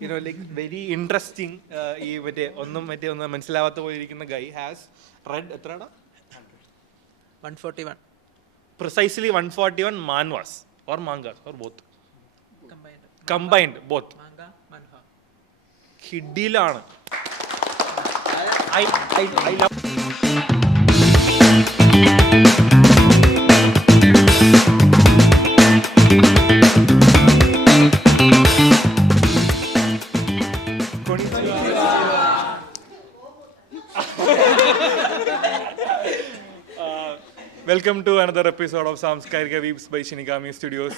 like very interesting. ഈ ഒന്നും മനസ്സിലാവാത്ത പോയിരിക്കുന്ന guy has read എത്രടാ 141 precisely 141 manhwas or mangas or both combined both manga manhwa ഹിഡിലാണ്. I love Welcome to another episode of Samskarika Weeps by Shinigami Studios.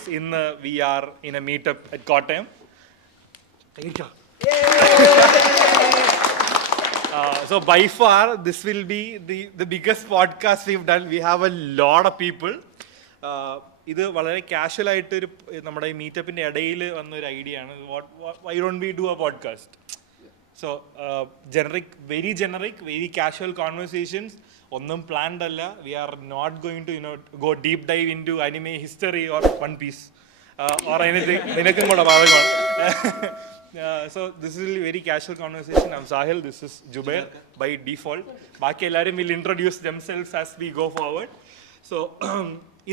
We are in a meetup at Kottayam. So by far, this will be the biggest podcast we've done. We have a lot of people. ഇത് വളരെ casual ആയിട്ട് നമ്മുടെ ഈ മീറ്റപ്പിൻ്റെ ഇടയിൽ വന്നൊരു idea ആണ്. Why don't we do a podcast? So very generic, very casual conversations. ഒന്നും planned അല്ല. We are not going to go deep dive into anime history or One Piece or anything. നിനക്കും കൂടെ ഭാഗമാണ്. So this is very casual conversation. I'm Sahil, this is Jubair by default. ബാക്കി എല്ലാവരും will introduce themselves as we go forward. So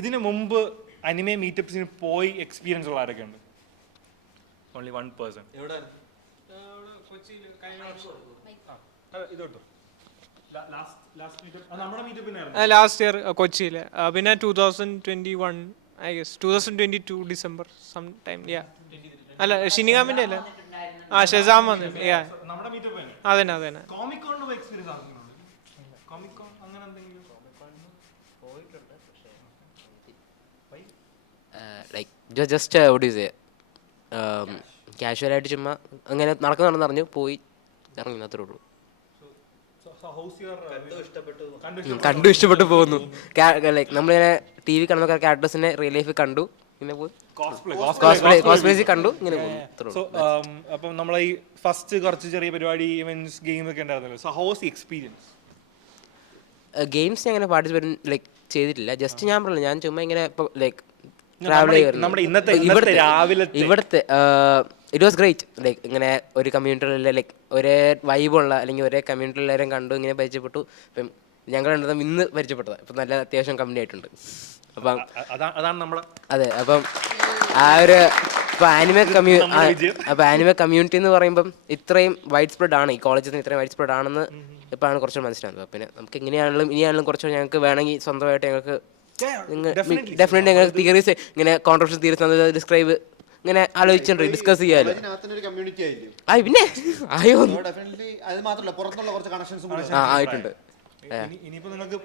ഇതിന് മുമ്പ് anime മീറ്റപ്സിന് പോയി experience ഉള്ള ആരൊക്കെ ഉണ്ട്? Only one person. ഇതോട്ടോ ലാസ്റ്റ് ഇയർ കൊച്ചിയിൽ, പിന്നെ 2021 I guess 2022 December some time. അല്ല ഷിനിഗാമിന്റെ അല്ല, ഷെസാം വന്നു. അതന്നെ അതന്നെ. Like just what do you say, കാഷ്വലായിട്ട് ചുമ്മാ അങ്ങനെ നടക്കുന്നുണ്ടെന്ന് അറിഞ്ഞു പോയി ഇറങ്ങി, അത്രേ ഉള്ളൂ. കണ്ടു ഇഷ്ടപ്പെട്ടു പോകുന്നു. ലൈക്ക് നമ്മളിങ്ങനെ ടി വി കാണുന്ന ക്യാരക്ടേഴ്സിനെ റിയൽ ലൈഫിൽ കണ്ടു, പിന്നെ പോയി കോസ്പ്ലേസിൽ കണ്ടു, ഇങ്ങനെ പോകുന്നു. അപ്പം നമ്മളെ ഈ ഫസ്റ്റ് കുറച്ച് ചെറിയ പരിപാടി ഇവന്റ്സ് ഗെയിം ഒക്കെ ഉണ്ടായിരുന്നല്ലോ. So how was the experience? Games അങ്ങനെ പാർട്ടിസിപ്പേറ്റ് ലൈക്ക് ചെയ്തിട്ടില്ല. ജസ്റ്റ് ഞാൻ പറഞ്ഞില്ല, ഞാൻ ചുമ്മാ ഇങ്ങനെ ഇപ്പോൾ ലൈക്ക് ട്രാവൽ ചെയ്യുന്നത്. ഇവിടുത്തെ ഇറ്റ് വാസ് ഗ്രേറ്റ്. ലൈക്ക് ഇങ്ങനെ ഒരു കമ്മ്യൂണിറ്റിയിലെ ലൈക്ക് ഒരേ വൈബുള്ള അല്ലെങ്കിൽ ഒരേ കമ്മ്യൂണിറ്റിയിലെല്ലാവരും കണ്ടു, ഇങ്ങനെ പരിചയപ്പെട്ടു. ഇപ്പം ഞങ്ങൾ രണ്ടും ഇന്ന് പരിചയപ്പെട്ടതാണ്. ഇപ്പം നല്ല അത്യാവശ്യം കമ്പനി ആയിട്ടുണ്ട്. അപ്പം അതാണ് നമ്മുടെ അതെ. അപ്പം ആ ഒരു ഇപ്പം ആനിമേ കമ്മ്യൂണിറ്റി എന്ന് പറയുമ്പം ഇത്രയും വൈഡ് സ്പ്രെഡ് ആണ്, ഈ കോളേജിൽ ഇത്രയും വൈഡ് സ്പ്രെഡ് ആണെന്ന് ഇപ്പോഴാണ് കുറച്ചുകൂടെ മനസ്സിലാകുന്നത്. പിന്നെ നമുക്ക് എങ്ങനെയാണെങ്കിലും ഇനിയാണെങ്കിലും കുറച്ചുകൂടെ ഞങ്ങൾക്ക് വേണമെങ്കിൽ സ്വന്തമായിട്ട് ഞങ്ങൾക്ക് ഡെഫിനറ്റ്ലി ഞങ്ങൾ തിയറീസ് ഇങ്ങനെ കോൺട്രവേഴ്ഷ്യൽ തിയറീസ് ഡിസ്ക്രൈബ് ഇങ്ങനെ ആലോചിച്ചിട്ടുണ്ട്, ഡിസ്കസ് ചെയ്യാലോ. പിന്നെ ആയോ ആയിട്ടുണ്ട്. ഇനിയിപ്പോ നിങ്ങൾക്ക്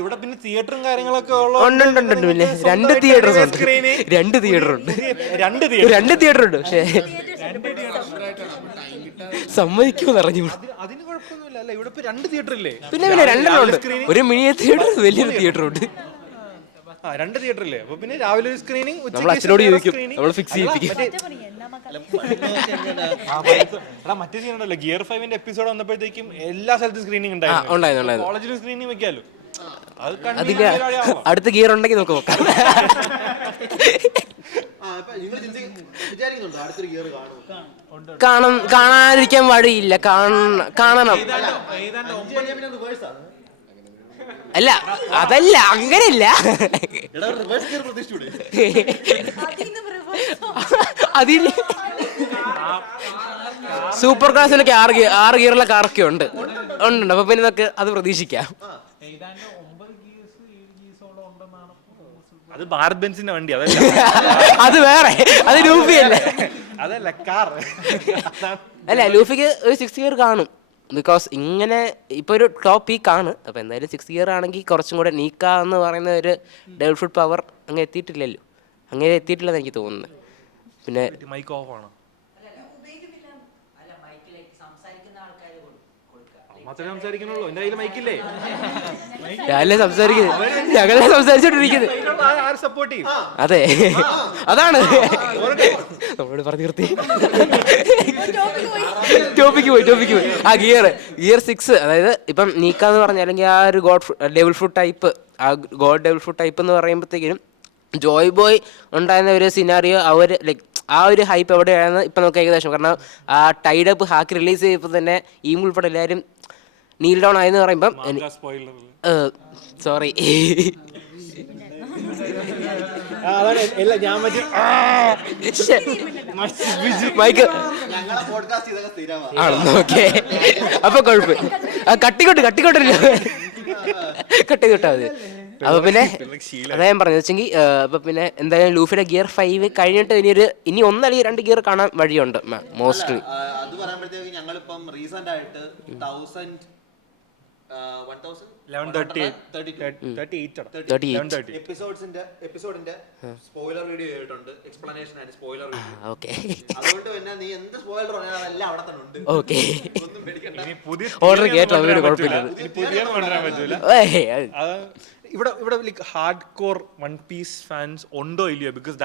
ഇവിടെ പിന്നെ തിയേറ്ററും കാര്യങ്ങളൊക്കെ ഉണ്ട്. പിന്നെ രണ്ട് തിയേറ്റർ ഉണ്ട്. പക്ഷേ സമ്മതിക്കുമെന്ന് അറിഞ്ഞു. അതിന് കുഴപ്പമൊന്നുമില്ല. അല്ല, ഇവിടെ ഇപ്പൊ 2 തിയേറ്റർ ഇല്ലേ? പിന്നെ രണ്ടെണ്ണം ഉണ്ട്. ഒരു മിനി തിയേറ്റർ, വലിയൊരു തിയേറ്റർ ഉണ്ട്. 2 തിയേറ്റർ ഇല്ലേ? അപ്പൊ പിന്നെ രാവിലെ ഒരു സ്ക്രീനിങ്, നമ്മൾ അച്ഛനോട് ചോദിക്കും, നമ്മൾ ഫിക്സ് ചെയ്യിപ്പിക്കും. മറ്റേ ചെയ്യണല്ലോ, ഗിയർ 5ന്റെ എപ്പിസോഡ് വന്നപ്പോഴത്തേക്കും എല്ലാ സ്ഥലത്തും സ്ക്രീനിങ് ഉണ്ടായിരുന്നു. കോളേജിലും സ്ക്രീനിങ് വെക്കാലോ. അടുത്ത ഗിയർ ഉണ്ടെങ്കിൽ നമുക്ക് നോക്കാം. കാണാതിരിക്കാൻ വഴിയില്ല, കാണണം. അല്ല അതല്ല, അങ്ങനെയല്ല. അതിന് സൂപ്പർ ക്ലാസ്സിലൊക്കെ 6 ഗിയറുള്ള കാറൊക്കെ ഉണ്ട്. അപ്പൊ പിന്നെ നമുക്ക് അത് പ്രതീക്ഷിക്കാം. അത് ഭാരത് ബെൻസിന്റെ വണ്ടി, അതല്ല. അത് വേറെ, അത് ലൂഫിയല്ലേ. അതല്ല കാർ. അല്ല, ലൂഫിക്ക് ഒരു 6 ഗിയർ കാണും. ബിക്കോസ് ഇങ്ങനെ ഇപ്പോൾ ഒരു ടോപ്പ് പീക്കാണ്. അപ്പോൾ എന്തായാലും 6 ഗിയർ ആണെങ്കിൽ കുറച്ചും കൂടെ നീക്കാന്ന് പറയുന്ന ഒരു ഡബിൾ ഫുഡ് പവർ അങ്ങനെ എത്തിയിട്ടില്ലല്ലോ. അങ്ങനെ എത്തിയിട്ടില്ലെന്ന് എനിക്ക് തോന്നുന്നത്. പിന്നെ മൈക്ക് ഓഫ് ആണോ? സംസാരിക്കണുള്ളൂ. എന്റെ കയ്യിൽ മൈക്കില്ലേ? ഞാനല്ലേ സംസാരിക്കുന്നത്, ഞങ്ങളെ സംസാരിച്ചോണ്ടിരിക്കുന്നത്. സപ്പോർട്ട് ചെയ്യും. അതെ, അതാണ് നമ്മളോട് പറഞ്ഞു നിർത്തി. ടോപ്പിക്ക് പോയി. ആ ഗിയർ 6, അതായത് ഇപ്പം നീക്ക എന്ന് പറഞ്ഞാൽ അല്ലെങ്കിൽ ആ ഒരു ഡെവിൾ ഫ്രൂട്ട് ടൈപ്പ്, ആ ഗോഡ് ഡെവിൾ ഫ്രൂട്ട് ടൈപ്പ് എന്ന് പറയുമ്പോഴത്തേക്കിനും ജോയ് ബോയ് ഉണ്ടായിരുന്ന ഒരു സിനാറിയോ അവർ ലൈക്ക് ആ ഒരു ഹൈപ്പ് എവിടെയാണെന്ന് ഇപ്പം നമുക്ക് ഏകദേശം, കാരണം ആ ടൈഡപ്പ് ഹാക്ക് റിലീസ് ചെയ്തപ്പോൾ തന്നെ ഈ ഉൾപ്പെടെ എല്ലാവരും നീൽ ഡൗൺ ആയെന്ന് പറയുമ്പം സോറി മൈക്ക് ആണോ? ഓക്കെ, അപ്പൊ കുഴപ്പം കട്ടിക്കൊട്ടില്ല കട്ടിക്കൊട്ടാ മതി. അപ്പൊ പിന്നെ അതാ ഞാൻ പറഞ്ഞു വെച്ചെങ്കിൽ അപ്പൊ പിന്നെ എന്തായാലും ലൂഫിയുടെ ഗിയർ 5 കഴിഞ്ഞിട്ട് ഇനി 1 അല്ലെങ്കിൽ 2 ഗിയർ കാണാൻ വഴിയുണ്ട് മോസ്റ്റ്ലി. അത് പറയുമ്പോഴത്തേക്ക് ഞങ്ങളിപ്പം റീസെന്റ് ആയിട്ട് 1138 സ്പോയിലർ വീഡിയോ ചെയ്തിട്ടുണ്ട്, explanation and spoiler video. Okay, അതുകൊണ്ട് പിന്നെ നീ എന്ത് സ്പോയിലർ പറഞ്ഞാൽ അതെല്ലാം അവിടെ തന്നെ ഉണ്ട്. ഓക്കെ, ഒന്നും പേടിക്കണ്ട. ഓർഡർ കേട്ടോ, കുഴപ്പമില്ല. ഇവിടെ like hard core One Piece fans ഉണ്ടോ ഇല്ലയോ? ബിക്കോസ്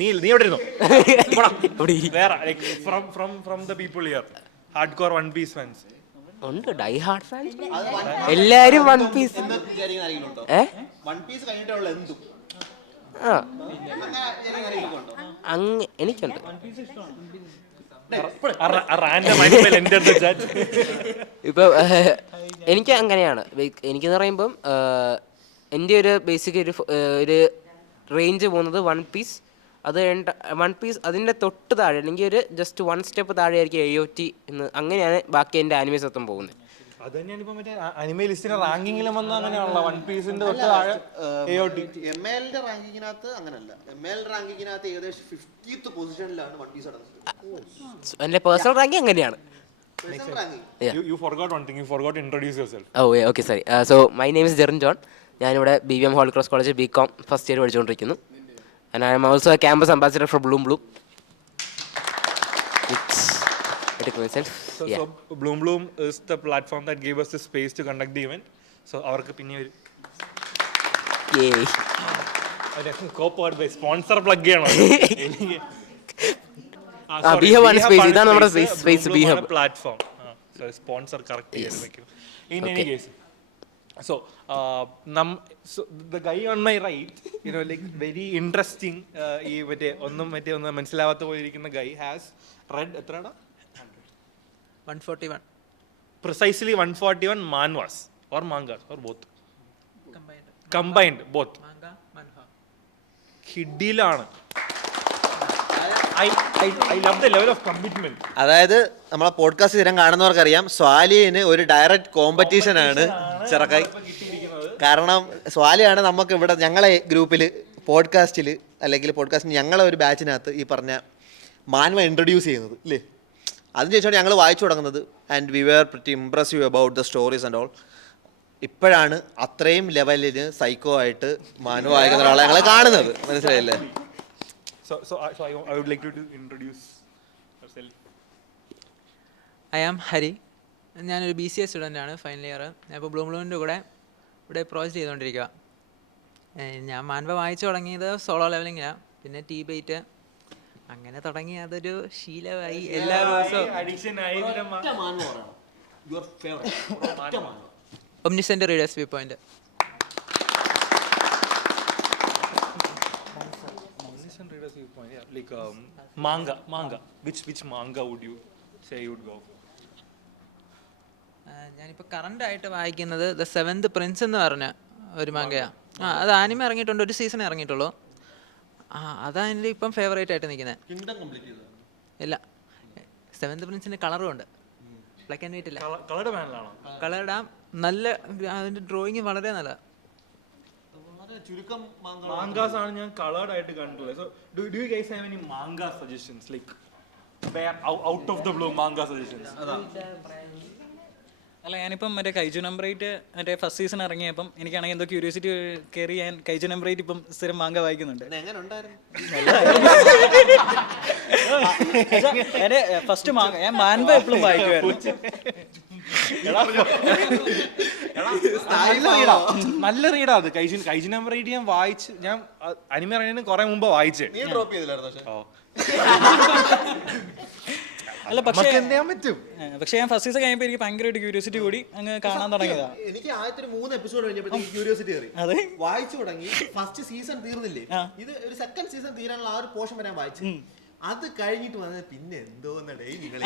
നീ എവിടെ ഇരുന്നോ? വേറെ from the people here hard core One Piece fans ഉണ്ട്, ഡൈ ഹാർഡ് ഫാൻസ് എല്ലാരും വൺ പീസ്. വൺ പീസ് കഴിഞ്ഞിട്ടുള്ള എന്തും എനിക്കുണ്ട്. ഇപ്പൊ എനിക്ക് അങ്ങനെയാണ്. എനിക്കെന്ന് പറയുമ്പം എൻ്റെ ഒരു ബേസിക് ഒരു റേഞ്ച് പോകുന്നത് വൺ പീസ്, അത് വൺ പീസ് അതിൻ്റെ തൊട്ട് താഴെ അല്ലെങ്കിൽ ഒരു ജസ്റ്റ് 1 സ്റ്റെപ്പ് താഴെ ആയിരിക്കും AOT എന്ന്. അങ്ങനെയാണ് ബാക്കി എൻ്റെ ആനിമേസ് മൊത്തം പോകുന്നത്. അത് തന്നെയാണ് ഇപ്പൊ മറ്റേ അനിമേ ലിസ്റ്റിന്റെ റാങ്കിങ്ങിലും വന്ന അങ്ങനെയാണല്ലോ. വൺ പീസിന്റെ തൊട്ട് താഴെ AOT. ML-ന്റെ റാങ്കിങ്ങിനകത്ത് അങ്ങനല്ല. ML റാങ്കിങ്ങിനകത്ത് ഏകദേശം 50th പൊസിഷനിലാണ് വൺ പീസ് അടങ്ങുന്നത്. എൻ്റെ പേഴ്സണൽ റാങ്കിങ് അങ്ങനെയാണ്. You forgot one thing. You forgot to introduce yourself. Okay sorry. So my name is Jerin John. ഞാനിവിടെ BVM Holy Cross College BCom first year പഠിച്ചുകൊണ്ടിരിക്കുന്നു. And I am also a campus ambassador for Bloom Bloom. So Bloom Bloom is the platform that gave us the space to conduct the event. So avarku pinne oru co-powered by sponsor plug cheyano. We have one space. Idana nammada space we have platform. So sponsor correct cheyidekku. In any case, so the guy on my right, like very interesting, ee mette onnum മനസ്സിലാവാത്ത പോലെ ഇരിക്കുന്ന guy has read എത്രടാ 141 precisely 141 manhwas or mangas or both combined both manga manhwa. ഹിഡിലാണ്. I love the level of commitment. അതായത് നമ്മളെ podcast സ്ഥിരം കാണുന്നവർക്കറിയാം, സ്വാലിന് ഒരു direct competition ആണ് ചെറുക്കായി. കാരണം സ്വാലിയാണ് നമുക്ക് ഇവിടെ ഞങ്ങളെ ഗ്രൂപ്പിൽ പോഡ്കാസ്റ്റിൽ അല്ലെങ്കിൽ പോഡ്കാസ്റ്റിന് ഞങ്ങളെ ഒരു ബാച്ചിനകത്ത് ഈ പറഞ്ഞ മാൻവ ഇൻട്രൊഡ്യൂസ് ചെയ്യുന്നത് ഇല്ലേ. അതിനുശേഷമാണ് ഞങ്ങൾ വായിച്ചു തുടങ്ങുന്നത്. And we were pretty impressive about the stories and all. ഇപ്പോഴാണ് അത്രയും ലെവലിന് സൈക്കോ ആയിട്ട് മാനു വായിക്കുന്ന ഒരാളെ ഞങ്ങൾ കാണുന്നത്. മനസ്സിലായില്ലേ? So I would like to introduce yourself. I am Hari. ഞാനൊരു BCA സ്റ്റുഡൻ്റ് ആണ്, ഫൈനൽ ഇയർ. ഞാനിപ്പോൾ ബ്ലൂം ബ്ലൂമിൻ്റെ കൂടെ ഇവിടെ പ്രോജക്റ്റ് ചെയ്തുകൊണ്ടിരിക്കുക. ഞാൻ മാൻവ വായിച്ചു തുടങ്ങിയത് സോളോ ലെവലിങ്ങിലാണ്. പിന്നെ T-Bait അങ്ങനെ തുടങ്ങി അതൊരു ശീലമായി. എല്ലാ ദിവസവും omniscient readers viewpoint. Like manga. Which manga would you say you would go for? ഞാനിപ്പോൾ കറണ്ട് ആയിട്ട് വായിക്കുന്നത് ദ സെവൻത് പ്രിൻസ് എന്ന് പറഞ്ഞ ഒരു മാങ്കയാണ്. അത് ആനിമ ഇറങ്ങിയിട്ടുണ്ട്, ഒരു സീസൺ ഇറങ്ങിയിട്ടുള്ളൂ. അതാണ് എൻ്റെ ഇപ്പം ഫേവറേറ്റ് ആയിട്ട് നിൽക്കുന്നത്. ഇല്ല, സെവൻത് പ്രിൻസിന് കളറും ഉണ്ട്, ബ്ലാക്ക് ആൻഡ് വൈറ്റ് ഇല്ല. കളർ ഇടാം. നല്ല അതിൻ്റെ ഡ്രോയിങ് വളരെ നല്ല. Mangas ആണ് ഞാൻ colored ആയിട്ട് കണ്ടിട്ടുള്ളത്. So do you guys have any manga suggestions, like out of the blue manga suggestions? അല്ല, ഞാനിപ്പം മറ്റേ കൈജു നമ്പർ 8 മറ്റേ ഫസ്റ്റ് സീസൺ ഇറങ്ങിയപ്പം എനിക്കാണെങ്കിൽ എന്തോ ക്യൂരിയോസിറ്റി കയറി ഞാൻ കൈജു നമ്പർ 8 ഇപ്പം സ്ഥിരം മാങ്ക വായിക്കുന്നുണ്ട്. ഫസ്റ്റ് മാങ്ക ഞാൻ മാൻവ എപ്പോഴും വായിക്കുമായിരുന്നു. നല്ല റീഡാ അത്. കൈജി നമ്പർ 8 ഞാൻ വായിച്ച്, ഞാൻ അനിമ ഇറങ്ങിയതിന് കുറെ മുമ്പ് വായിച്ചേ. ഡ്രോപ്പ് ചെയ്തില്ലായിരുന്നു ഓ, അല്ല പക്ഷേ നമുക്ക് എന്ത് ചെയ്യാൻ പറ്റും? പക്ഷേ ഞാൻ ഫസ്റ്റ് സീസൺ കഴിയുമ്പോൾ എനിക്ക് ഭയങ്കരമായിട്ട് ക്യൂരിയോസിറ്റി കൂടി അങ്ങ് കാണാൻ തുടങ്ങിയതാ. എനിക്ക് ആദ്യത്തെ 3 എപ്പിസോഡ് കഴിഞ്ഞപ്പോഴത്തേക്ക് ക്യൂരിയോസിറ്റി കയറി. അതെ, വായിച്ചു തുടങ്ങി. ഫസ്റ്റ് സീസൺ തീർന്നില്ലേ, ഇത് ഒരു സെക്കൻഡ് സീസൺ തീരാനുള്ള ആ ഒരു പോർഷൻ വരെ ഞാൻ വായിച്ചു. അത് കഴിഞ്ഞിട്ട് വന്നത് പിന്നെ എന്തോന്നടേ നിങ്ങൾ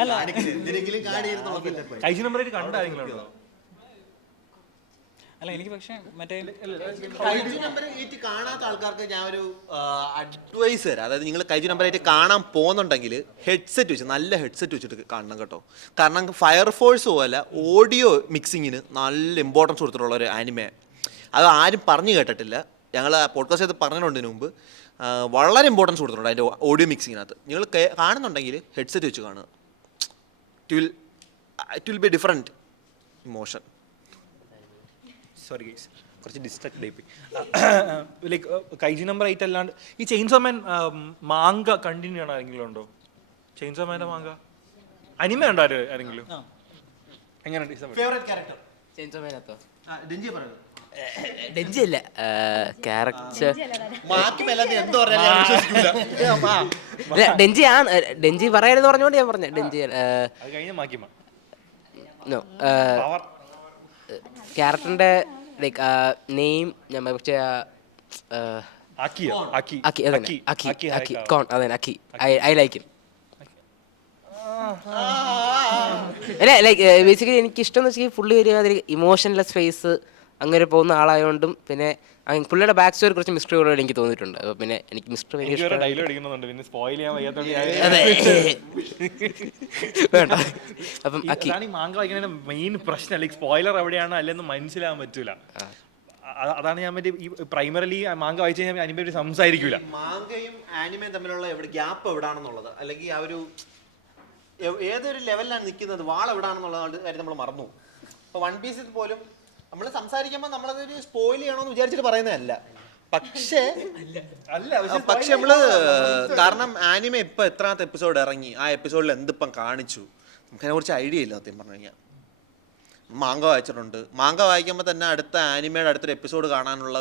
എന്തിനെങ്കിലും കാണിയിരുന്നുള്ള കൈജി നമ്പർ 8 കണ്ടായിരുന്നല്ലോ. അല്ല എനിക്ക് പക്ഷേ മറ്റേ കൈജു നമ്പർ 8 കാണാത്ത ആൾക്കാർക്ക് ഞാൻ ഒരു അഡ്വൈസ് തരാം. അതായത് നിങ്ങൾ കൈജു നമ്പർ 8 കാണാൻ പോകുന്നുണ്ടെങ്കിൽ ഹെഡ്സെറ്റ് വെച്ച്, നല്ല ഹെഡ്സെറ്റ് വെച്ചിട്ട് കാണണം കേട്ടോ. കാരണം ഫയർഫോഴ്സ് പോലെ ഓഡിയോ മിക്സിങ്ങിന് നല്ല ഇമ്പോർട്ടൻസ് കൊടുത്തിട്ടുള്ള ഒരു ആനിമേ. അത് ആരും പറഞ്ഞു കേട്ടിട്ടില്ല. ഞങ്ങൾ പോഡ്കാസ്റ്റ് ചെയ്ത് പറഞ്ഞതിന് മുമ്പ് വളരെ ഇമ്പോർട്ടൻസ് കൊടുത്തിട്ടുണ്ട് അതിൻ്റെ ഓഡിയോ മിക്സിങ്ങിനകത്ത്. നിങ്ങൾ കാണുന്നുണ്ടെങ്കിൽ ഹെഡ്സെറ്റ് വെച്ച് കാണുക. It will be different emotion. Sorry guys, കുറച്ച് ഡിസ്ട്രാക്റ്റഡ് ആയിപ്പോയി. ലൈക്ക് കൈജി നമ്പർ 8 അല്ലാണ്ട് ഈ ചെയിൻസോ മാൻ മാങ്ക കണ്ടിന്യൂ ചെയ്യണ ആരെങ്കിലും ഉണ്ടോ? ചെയിൻസോ മാൻ്റെ മാങ്ക അനിമ ഉണ്ടോ ആരെങ്കിലും? എങ്ങനെയുണ്ട്? ഫേവറേറ്റ് ക്യാരക്ടർ ചെയിൻസോമാനകത്തോ? ഡെഞ്ചി പറയുന്നത് ഡെഞ്ചി അല്ല, ക്യാരക്ടർ ഡെഞ്ചി ആണ്. ഡെഞ്ചി പറയരുത് പറഞ്ഞോണ്ട് ഞാൻ പറഞ്ഞ ഡെഞ്ചി അത് കഴിഞ്ഞ മാക്കിമ നോ ക്യാരക്ടറിന്റെ ലൈക്ക് നെയിം ഞാൻ പക്ഷേ ആക്കിയോ? ആക്കി അക്കി അതന്നെ അക്കി അക്കി കോൺ അതന്നെ അക്കി. I like him. അല്ല ലൈക്ക് ബേസിക്കലി എനിക്ക് ഇഷ്ടം എന്ന് വെച്ചാൽ ഫുള്ളി ഒരു അതിൽ ഇമോഷൻലെസ് ഫേസ് അങ്ങനെ പോകുന്ന ആളായതുകൊണ്ടും പിന്നെ പുള്ളിയുടെ ബാക്ക് സ്റ്റോറി കുറച്ച് മിസ്റ്ററികളോട് എനിക്ക് തോന്നിയിട്ടുണ്ട്. അപ്പോൾ പിന്നെ എനിക്ക് മിസ്റ്റർ ഡയലോഗ് അടിക്കുന്നുണ്ട്, പിന്നെ സ്പോയിൽ ചെയ്യാൻ വയ്യാത്തോണ്ട് വേണ്ട. അപ്പം അക്കി ഈ മാങ്ക വായിക്കുന്നതിന്റെ മെയിൻ പ്രശ്നം ലൈക്ക് സ്പോയിലർ എവിടെയാണ് അല്ലെന്ന് മനസ്സിലാകാൻ പറ്റൂല. അതാണ് ഞാൻ മറ്റേ ഈ പ്രൈമറിലി മാങ്ക വായിച്ചു കഴിഞ്ഞാൽ അനിമയെ പറ്റി സംസാരിക്കൂല. മാങ്കയും ആനിമയും തമ്മിലുള്ള ഗ്യാപ്പ് എവിടാണെന്നുള്ളത്, അല്ലെങ്കിൽ ആ ഒരു ഏതൊരു ലെവലിലാണ് നിൽക്കുന്നത്, വാൾ എവിടാണെന്നുള്ള കാര്യം നമ്മൾ മറന്നു. ഇപ്പോൾ വൺ പീസിൽ പോലും നമ്മൾ സംസാരിക്കുമ്പോൾ നമ്മളതൊരു സ്പോയിൽ ചെയ്യണമെന്ന് വിചാരിച്ചിട്ട് പറയുന്നതല്ല. പക്ഷേ നമ്മള് കാരണം ആനിമ ഇപ്പം എത്രാമത്തെ എപ്പിസോഡ് ഇറങ്ങി, ആ എപ്പിസോഡിൽ എന്തിപ്പം കാണിച്ചു, നമുക്കതിനെ കുറിച്ച് ഐഡിയ ഇല്ല സത്യം പറഞ്ഞു കഴിഞ്ഞാൽ. മാങ്ക വായിച്ചിട്ടുണ്ട്. മാങ്ക വായിക്കുമ്പോൾ തന്നെ അടുത്ത ആനിമയുടെ അടുത്തൊരു എപ്പിസോഡ് കാണാനുള്ള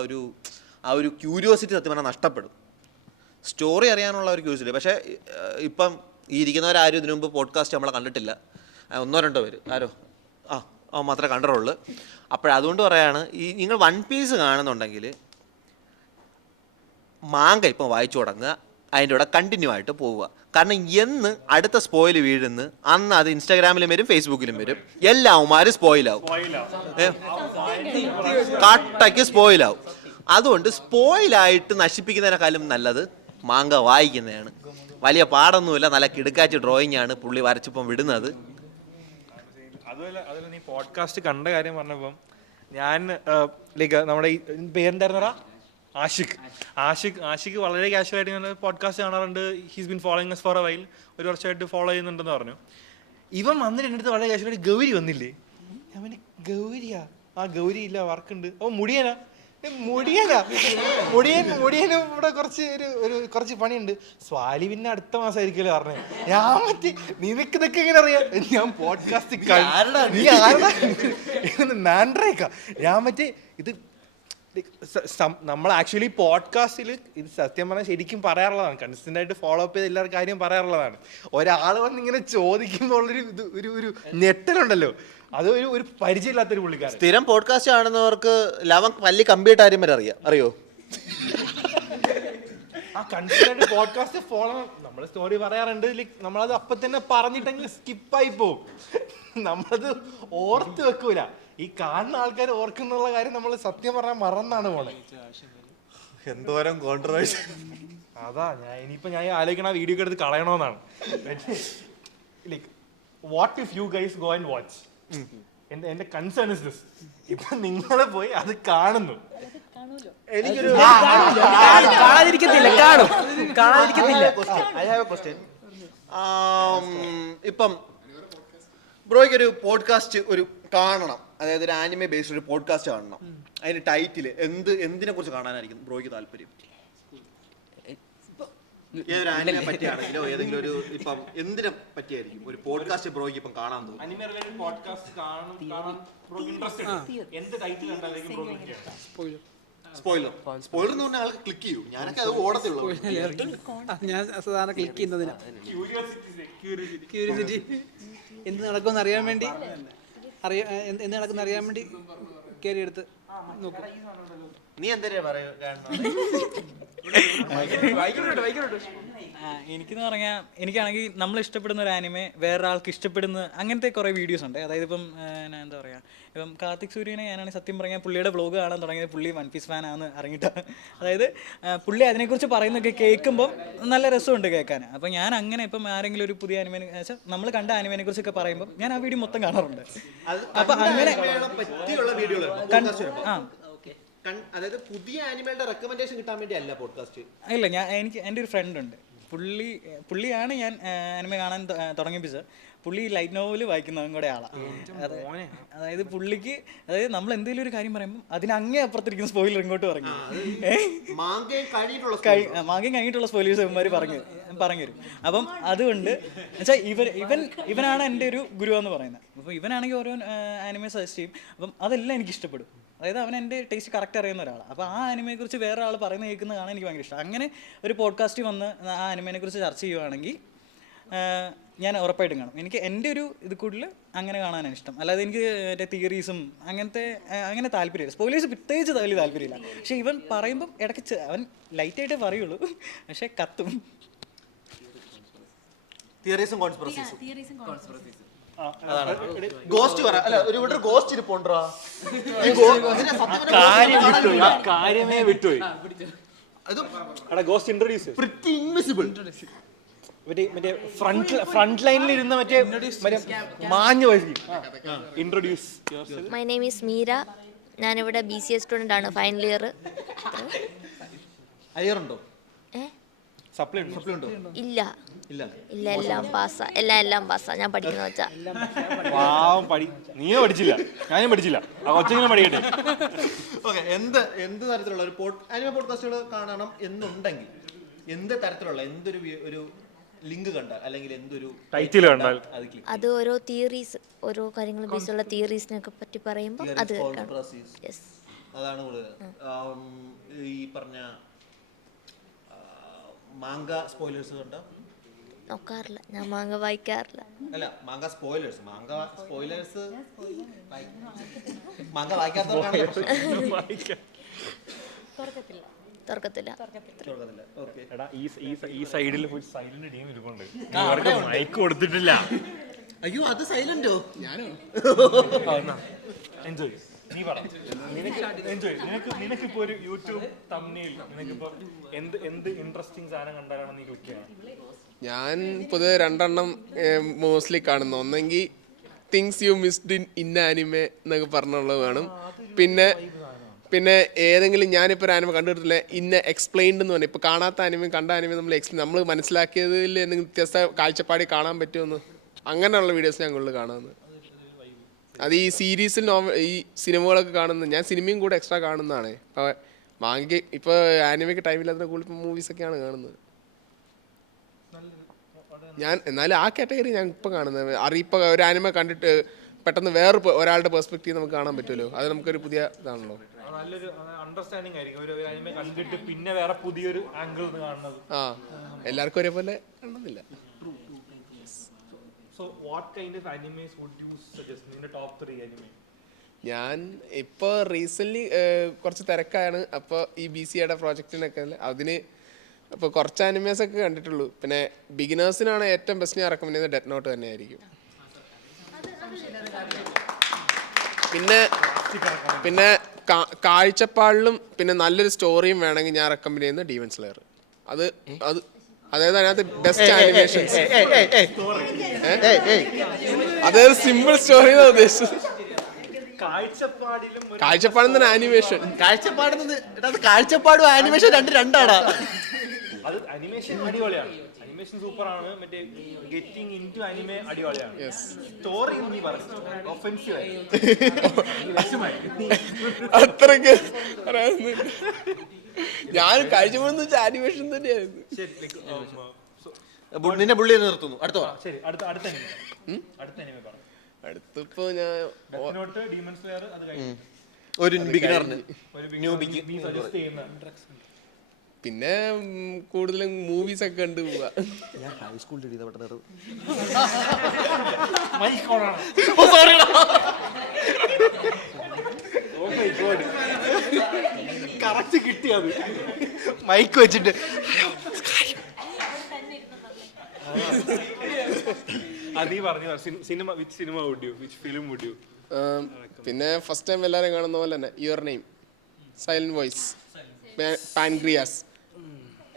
ആ ഒരു ക്യൂരിയോസിറ്റി സത്യം പറഞ്ഞാൽ നഷ്ടപ്പെടും. സ്റ്റോറി അറിയാനുള്ള ഒരു ക്യൂരിയോസിറ്റി. പക്ഷേ ഇപ്പം ഈ ഇരിക്കുന്നവരാരും ഇതിനു മുമ്പ് പോഡ്കാസ്റ്റ് നമ്മളെ കണ്ടിട്ടില്ല. 1-2 പേര് ആരോ മാത്രമേ കണ്ടിട്ടുള്ളൂ. അപ്പോഴതുകൊണ്ട് പറയാണ്, ഈ നിങ്ങൾ വൺ പീസ് കാണുന്നുണ്ടെങ്കിൽ മാങ്ക ഇപ്പം വായിച്ചു തുടങ്ങുക, അതിൻ്റെ കൂടെ കണ്ടിന്യൂ ആയിട്ട് പോവുക. കാരണം എന്ന് അടുത്ത സ്പോയിൽ വീഴുന്നു അന്ന് അത് ഇൻസ്റ്റാഗ്രാമിലും വരും, ഫേസ്ബുക്കിലും വരും. എല്ലാവന്മാരും സ്പോയിലാവും, കട്ടയ്ക്ക് സ്പോയിലാവും. അതുകൊണ്ട് സ്പോയിലായിട്ട് നശിപ്പിക്കുന്നതിനേക്കാളും നല്ലത് മാങ്ക വായിക്കുന്നതാണ്. വലിയ പാടൊന്നുമില്ല, നല്ല കിടുക്കാച്ച് ഡ്രോയിങ് ആണ് പുള്ളി വരച്ചിപ്പം വിടുന്നത്. അതുപോലെ നീ പോഡ്കാസ്റ്റ് കണ്ട കാര്യം പറഞ്ഞപ്പം ഞാൻ ലൈക്ക് നമ്മുടെ ഈ പേരെന്തായിരുന്നടാ, ആഷിഖ് വളരെ കാഷ്വലായിട്ട് ഞാൻ പോഡ്കാസ്റ്റ് കാണാറുണ്ട്. He's been following us for a while. 1 വർഷമായിട്ട് ഫോളോ ചെയ്യുന്നുണ്ടെന്ന് പറഞ്ഞു. ഇവൻ വന്നിട്ട് എൻ്റെ അടുത്ത് വളരെ കാഷ്വലായിട്ട് ഗൗരി വന്നില്ലേ, ഞാൻ പിന്നെ ഗൗരിയാ? ഗൗരി ഇല്ല, വർക്കുണ്ട്. മുടിയനാ മുടിയനും ഇവിടെ കുറച്ച് പണിയുണ്ട്. സ്വാലി പിന്നെ അടുത്ത മാസമായിരിക്കുമല്ലോ പറഞ്ഞത്. ഞാൻ മറ്റേ നിനക്ക് ഇതൊക്കെ എങ്ങനെ അറിയാം? ഞാൻ പോഡ്കാസ്റ്റ് നീ ആരുടെ മാൻഡ്രേക്കാ? ഞാൻ മറ്റേ ഇത് നമ്മൾ ആക്ച്വലി പോഡ്കാസ്റ്റിൽ ഇത് സത്യം പറഞ്ഞാൽ ശരിക്കും പറയാറുള്ളതാണ്. കൺസിസ്റ്റന്റ് ആയിട്ട് ഫോളോ അപ്പ് ചെയ്ത് എല്ലാവരും കാര്യം പറയാറുള്ളതാണ്. ഒരാൾ വന്ന് ഇങ്ങനെ ചോദിക്കുമ്പോൾ ഒരു ഞെട്ടലുണ്ടല്ലോ, അത് ഒരു പരിചയമില്ലാത്തൊരു പുള്ളിക്കാരൻ. സ്ഥിരം പോഡ്കാസ്റ്റ് കാണുന്നവർക്ക് ലവൻ പല്ലി കമ്പ്യൂട്ടർ ആരും വരെ അറിയോ? കൺസിസ്റ്റന്റ് പോഡ്കാസ്റ്റ് ഫോളോ നമ്മൾ സ്റ്റോറി പറയാറുണ്ട്. നമ്മളത് അപ്പം തന്നെ പറഞ്ഞിട്ടെങ്കിൽ സ്കിപ്പായി പോവും. നമ്മളത് ഓർത്ത് വെക്കൂല. ഈ കാണുന്ന ആൾക്കാർ ഓർക്കുന്നുള്ള കാര്യം നമ്മൾ സത്യം പറഞ്ഞാൽ മറന്നാണ് പോണേ. എന്തോരം കോൺട്രവേഴ്സി. അതാ ഞാൻ ആലോചിക്കണ ആ വീഡിയോ ഒക്കെ എടുത്ത് കളയണമെന്നാണ്. Like what if you guys go and watch? എന്റെ കൺസേൺ ഇസ് ദിസ്. ഇപ്പൊ നിങ്ങളെ പോയി അത് കാണുന്നു, എനിക്കൊരു ഇപ്പം ബ്രോയ്ക്കൊരു പോഡ്കാസ്റ്റ് കാണണം, അതായത് ഒരു ആനിമെ ബേസ്ഡ് ഒരു പോഡ്കാസ്റ്റ് കാണണം. അതിന്റെ ടൈറ്റിൽ എന്തിനെ കുറിച്ച് കാണാനായിരിക്കും ബ്രോയ്ക്ക് താല്പര്യം? ഏതൊരു ആനിമയെ പറ്റിയാണെങ്കിലോ ഏതെങ്കിലും ഒരു ഇപ്പം എന്തിനെ പറ്റിയായിരിക്കും ഒരു പോഡ്കാസ്റ്റ് ബ്രോയ്ക്ക് ഇപ്പം കാണാൻ തോന്നും? അനിമ റിലേറ്റഡ് പോഡ്കാസ്റ്റ് കാണാൻ ഇൻട്രസ്റ്റഡ്. എന്ത് ടൈറ്റിൽ കണ്ടാലേക്കും ബ്രോ ക്ലിക്ക് ചെയ്യാം? സ്പോയിലർ എന്ന് പറഞ്ഞാൽ ആൾക്ക് ക്ലിക്ക് ചെയ്യും. ഞാനൊക്കെ അത് ഓടത്തുള്ളൂ. ഞാൻ സാധാരണ ക്ലിക്ക് ചെയ്യുന്നതിന് ക്യൂരിയോസിറ്റി എന്ത് നടക്കുമെന്ന് അറിയാൻ വേണ്ടി എന്ത് നടക്കുന്ന അറിയാൻ വേണ്ടി കയറിയെടുത്ത് നോക്കും. നീ എന്തേ പറയൂ? എനിക്കെന്ന് പറഞ്ഞാൽ എനിക്കാണെങ്കിൽ നമ്മൾ ഇഷ്ടപ്പെടുന്ന ഒരു ആനിമെ വേറൊരാൾക്ക് ഇഷ്ടപ്പെടുന്ന അങ്ങനത്തെ കുറേ വീഡിയോസ് ഉണ്ട്. അതായത് ഇപ്പം എന്താ പറയുക, ഇപ്പം കാർത്തിക് സൂര്യനെ ഞാനാണെങ്കിൽ സത്യം പറഞ്ഞാൽ പുള്ളിയുടെ വ്ളോഗ് കാണാൻ തുടങ്ങിയത് പുള്ളി വൺ പീസ് ഫാനാണെന്ന് അറിഞ്ഞിട്ടാണ്. അതായത് പുള്ളി അതിനെക്കുറിച്ച് പറയുന്നതൊക്കെ കേൾക്കുമ്പം നല്ല രസമുണ്ട് കേൾക്കാൻ. അപ്പം ഞാൻ അങ്ങനെ ഇപ്പം ആരെങ്കിലും ഒരു പുതിയ ആനിമേനെ വെച്ചാൽ നമ്മൾ കണ്ട ആനിമേനെ കുറിച്ചൊക്കെ പറയുമ്പോൾ ഞാൻ ആ വീഡിയോ മൊത്തം കാണാറുണ്ട്. അപ്പം അങ്ങനെ പറ്റിയുള്ള വീഡിയോകൾ അതായത് പുതിയ ആനിമയുടെ റെക്കമെൻഡേഷൻ കിട്ടാൻ വേണ്ടി അല്ല പോഡ്കാസ്റ്റ്. ഇല്ല, എനിക്ക് എൻ്റെ ഒരു ഫ്രണ്ട് ഉണ്ട്, പുള്ളിയാണ് ഞാൻ ആനിമ കാണാൻ തുടങ്ങിപ്പിച്ചത്. പുള്ളി ലൈറ്റ് നോവൽ വായിക്കുന്നതും കൂടെ ആളാണ്. അതായത് പുള്ളിക്ക് അതായത് നമ്മൾ എന്തെങ്കിലും ഒരു കാര്യം പറയുമ്പോൾ അതിനങ്ങേ അപ്പുറത്തിരിക്കുന്ന സ്പോയിലർ ഇങ്ങോട്ട് പറഞ്ഞു മാങ്കയും കഴിഞ്ഞിട്ടുള്ള സ്പോയിലേഴ്സ് ഇവന്മാർ പറഞ്ഞു തരും. അപ്പം അതുകൊണ്ട് വെച്ചാൽ ഇവനാണ് എൻ്റെ ഒരു ഗുരു എന്ന് പറയുന്നത്. അപ്പോൾ ഇവനാണെങ്കിൽ ഓരോ ആനിമെ സജസ്റ്റ് ചെയ്യും. അപ്പം അതെല്ലാം എനിക്ക് ഇഷ്ടപ്പെടും. അതായത് അവൻ എൻ്റെ ടേസ്റ്റ് കറക്റ്റ് അറിയുന്ന ഒരാളാണ്. അപ്പോൾ ആ ആനിമയെക്കുറിച്ച് വേറെ ആൾ പറയുന്നത് കേൾക്കുന്നത് കാണാൻ എനിക്ക് ഭയങ്കര ഇഷ്ടം. അങ്ങനെ ഒരു പോഡ്കാസ്റ്റിൽ വന്ന് ആ ആനിമേനെക്കുറിച്ച് ചർച്ച ചെയ്യുവാണെങ്കിൽ ഞാൻ ഉറപ്പായിട്ടും കാണും. എനിക്ക് എൻ്റെ ഒരു ഇത് കൂടുതൽ അങ്ങനെ കാണാനാണ് ഇഷ്ടം. അല്ലാതെ എനിക്ക് മറ്റേ തിയറീസും അങ്ങനെ താല്പര്യമില്ല. സ്പോയിലേഴ്സ് പ്രത്യേകിച്ച് വലിയ താല്പര്യമില്ല. പക്ഷേ ഇവൻ പറയുമ്പം ഇടയ്ക്ക് അവൻ ലൈറ്റായിട്ടേ പറയുള്ളൂ, പക്ഷേ കത്തും. തിയറീസും കോൺസ്പിറസീസും ഗോസ്റ്റ് പറ. അല്ല, ഒരു ഗോസ്റ്റ് ഇരിപ്പുണ്ടോ? കാര്യമേ വിട്ടുപോയി. Ghost introduce pretty invisible. മറ്റേ ഫ്രണ്ട് ലൈനിൽ ഇരുന്ന മറ്റേ മാഞ്ഞു വഴി introduce. My name is Meera. ഞാനിവിടെ BCA സ്റ്റുഡൻ്റ് ആണ്, ഫൈനൽ ഇയർ. അയ്യറുണ്ടോ? സപ്ലൈ ഉണ്ടോ? ഇല്ല, എല്ലാം പാസ്സാ. എല്ലാം പാസ്സാ. ഞാൻ പഠിക്കുന്ന വെച്ചാ നീ പഠിച്ചില്ല, ഞാനും പഠിച്ചില്ല. ഒച്ചങ്ങനെ പഠിക്കട്ടെ. ഓക്കെ, എന്ത് തരത്തിലുള്ള ഒരു ആനിമ പോഡ്കാസ്റ്റുകൾ കാണണം എന്നുണ്ടെങ്കിൽ എന്ത് തരത്തിലുള്ള ഒരു ലിങ്ക് കണ്ടാൽ അല്ലെങ്കിൽ എന്തൊരു ടൈറ്റിൽ കണ്ടാൽ അത് ഓരോ തിയറീസ്, ഓരോ കാര്യങ്ങൾ ബേസുള്ള തിയറീസിനൊക്കെ പറ്റി പറയുമ്പോൾ അത് അതാണ് കൂടുതൽ. ഈ പറഞ്ഞ മാങ്ക സ്പോയിലേഴ്സ് കണ്ടോ? നോക്കാറില്ല, ഞാൻ മാങ്ങ വായിക്കാറില്ല. അല്ല, മാങ്ക സ്പോയിലേഴ്സ് മാങ്ക വായിക്കാത്തവർക്കാണ് തുറക്കത്തില്ല. എടാ, ഈ സൈഡിൽ സൈലന്റ് ടീം ഇരിപ്പുണ്ട്. മൈക്ക് കൊടുത്തിട്ടില്ല. അയ്യോ, അത് സൈലന്റോ? ഞാനോ? എൻജോയ്. നീ പറ. നിനക്കിപ്പോ ഒരു യൂട്യൂബ് തംബ്നെയിൽ നിനക്കിപ്പോ എന്ത് ഇൻട്രസ്റ്റിംഗ് സാധനം കണ്ടാലാണ് നീ ക്ലിക്ക് ചെയ്യണം? ഞാൻ പൊതുവെ രണ്ടെണ്ണം മോസ്റ്റ്ലി കാണുന്നു. ഒന്നെങ്കിൽ things you missed in anime എന്നൊക്കെ പറഞ്ഞുള്ളത് വേണം. പിന്നെ ഏതെങ്കിലും ഞാനിപ്പോൾ ഒരു ആനിമ കണ്ടിട്ടില്ല ഇന്ന എക്സ്പ്ലെയിൻഡ് എന്ന് പറഞ്ഞാൽ ഇപ്പോൾ കാണാത്ത ആനിമയും കണ്ട ആനിമയും നമ്മൾ മനസ്സിലാക്കിയതിൽ എന്തെങ്കിലും വ്യത്യസ്ത കാഴ്ചപ്പാടി കാണാൻ പറ്റുമെന്ന് അങ്ങനെയുള്ള വീഡിയോസ് ഞാൻ കൂടുതൽ കാണുന്നത്. അത് ഈ സീരീസിൽ ഈ സിനിമകളൊക്കെ കാണുന്നത്, ഞാൻ സിനിമയും കൂടെ എക്സ്ട്രാ കാണുന്നതാണ്. ഇപ്പോൾ മാങ്കി ഇപ്പോൾ ആനിമയ്ക്ക് ടൈമില്ലാത്ത കൂടുതൽ മൂവീസൊക്കെയാണ് കാണുന്നത് ഞാൻ. എന്നാലും ആ കാറ്റഗറി ഞാൻ ഇപ്പം കാണുന്നത്. ഇപ്പോൾ ഒരു ആനിമ കണ്ടിട്ട് പെട്ടെന്ന് ഒരാളുടെ പെർസ്പെക്റ്റീവ് നമുക്ക് കാണാൻ പറ്റുമല്ലോ, അത് നമുക്കൊരു പുതിയ ഇതാണല്ലോ. നല്ലൊരു അണ്ടർസ്റ്റാൻഡിങ് ആയിരിക്കും ഒരു ആനിമ കണ്ടിട്ട് പിന്നെ വേറെ പുതിയൊരു ആംഗിൾ കാണുന്നത്. എല്ലാവർക്കും ഒരേപോലെ കണ്ടെന്നില്ല. So what kind of animes would you suggest? നിന്റെ top 3 anime? ഞാൻ ഇപ്പോൾ റീസെൻ്റ്ലി കുറച്ച് തിരക്കാണ്. അപ്പോൾ ഈ BCAയുടെ പ്രോജക്റ്റിനൊക്കെ അതിന് അപ്പോൾ കുറച്ച് ആനിമേഴ്സൊക്കെ കണ്ടിട്ടുള്ളൂ. പിന്നെ ബിഗിനേഴ്സിനാണ് ഏറ്റവും ബെസ്റ്റ് ഞാൻ റെക്കമെൻഡ് ചെയ്യുന്നത് ഡെത്ത് നോട്ട് തന്നെയായിരിക്കും. പിന്നെ കാഴ്ചപ്പാടിലും പിന്നെ നല്ലൊരു സ്റ്റോറിയും വേണമെങ്കിൽ ഞാൻ റെക്കമെൻഡ് ചെയ്യുന്നത് ഡീമൺ സ്ലെയർ. അതായത് അതിനകത്ത് ബെസ്റ്റ് ആനിമേഷൻസ്. അതായത് സിമ്പിൾ സ്റ്റോറി എന്നാ ഉദ്ദേശിച്ചത്. കാഴ്ചപ്പാടും തന്നെ ആനിമേഷൻ. കാഴ്ചപ്പാടും ആനിമേഷൻ രണ്ടാണ്. അത് അനിമേഷൻ അടിപൊളിയാണ്, അനിമേഷൻ സൂപ്പർ ആണ്. മറ്റേ ഗെറ്റിംഗ് ഇൻടു അനിമേ അടിപൊളിയാണ്. സ്റ്റോറി നീ പറഞ്ഞു ഒഫൻസീവ് ആയി അത്രയ്ക്ക് ഞാൻ കഴിച്ചപ്പോഴെന്ന് വെച്ചാൽ ആനിമേഷൻ തന്നെയായിരുന്നു. നിന്നെ പുള്ളി നിർത്തുന്നു. അടുത്തോ ശരി, അടുത്ത anime പറ. അടുത്തിപ്പോ ഞാൻ Demon Slayer അത് കഴിഞ്ഞു. ഒരു ബിഗിനറിന് നീ suggest ചെയ്യുന്ന പിന്നെ കൂടുതലും മൂവീസ് ഒക്കെ കണ്ടു പോവാ. ഞാൻ ഹൈസ്കൂളിൽ എഴുതിയ പെട്ടെന്ന് കറക്റ്റ് കിട്ടിയത് മൈക്ക് വെച്ചിട്ട്. അതീ പറഞ്ഞു സിനിമ, which cinema would you, which film would you? പിന്നെ ഫസ്റ്റ് ടൈം എല്ലാവരും കാണുന്ന പോലെ തന്നെ Your Name, Silent Voice, pancreas.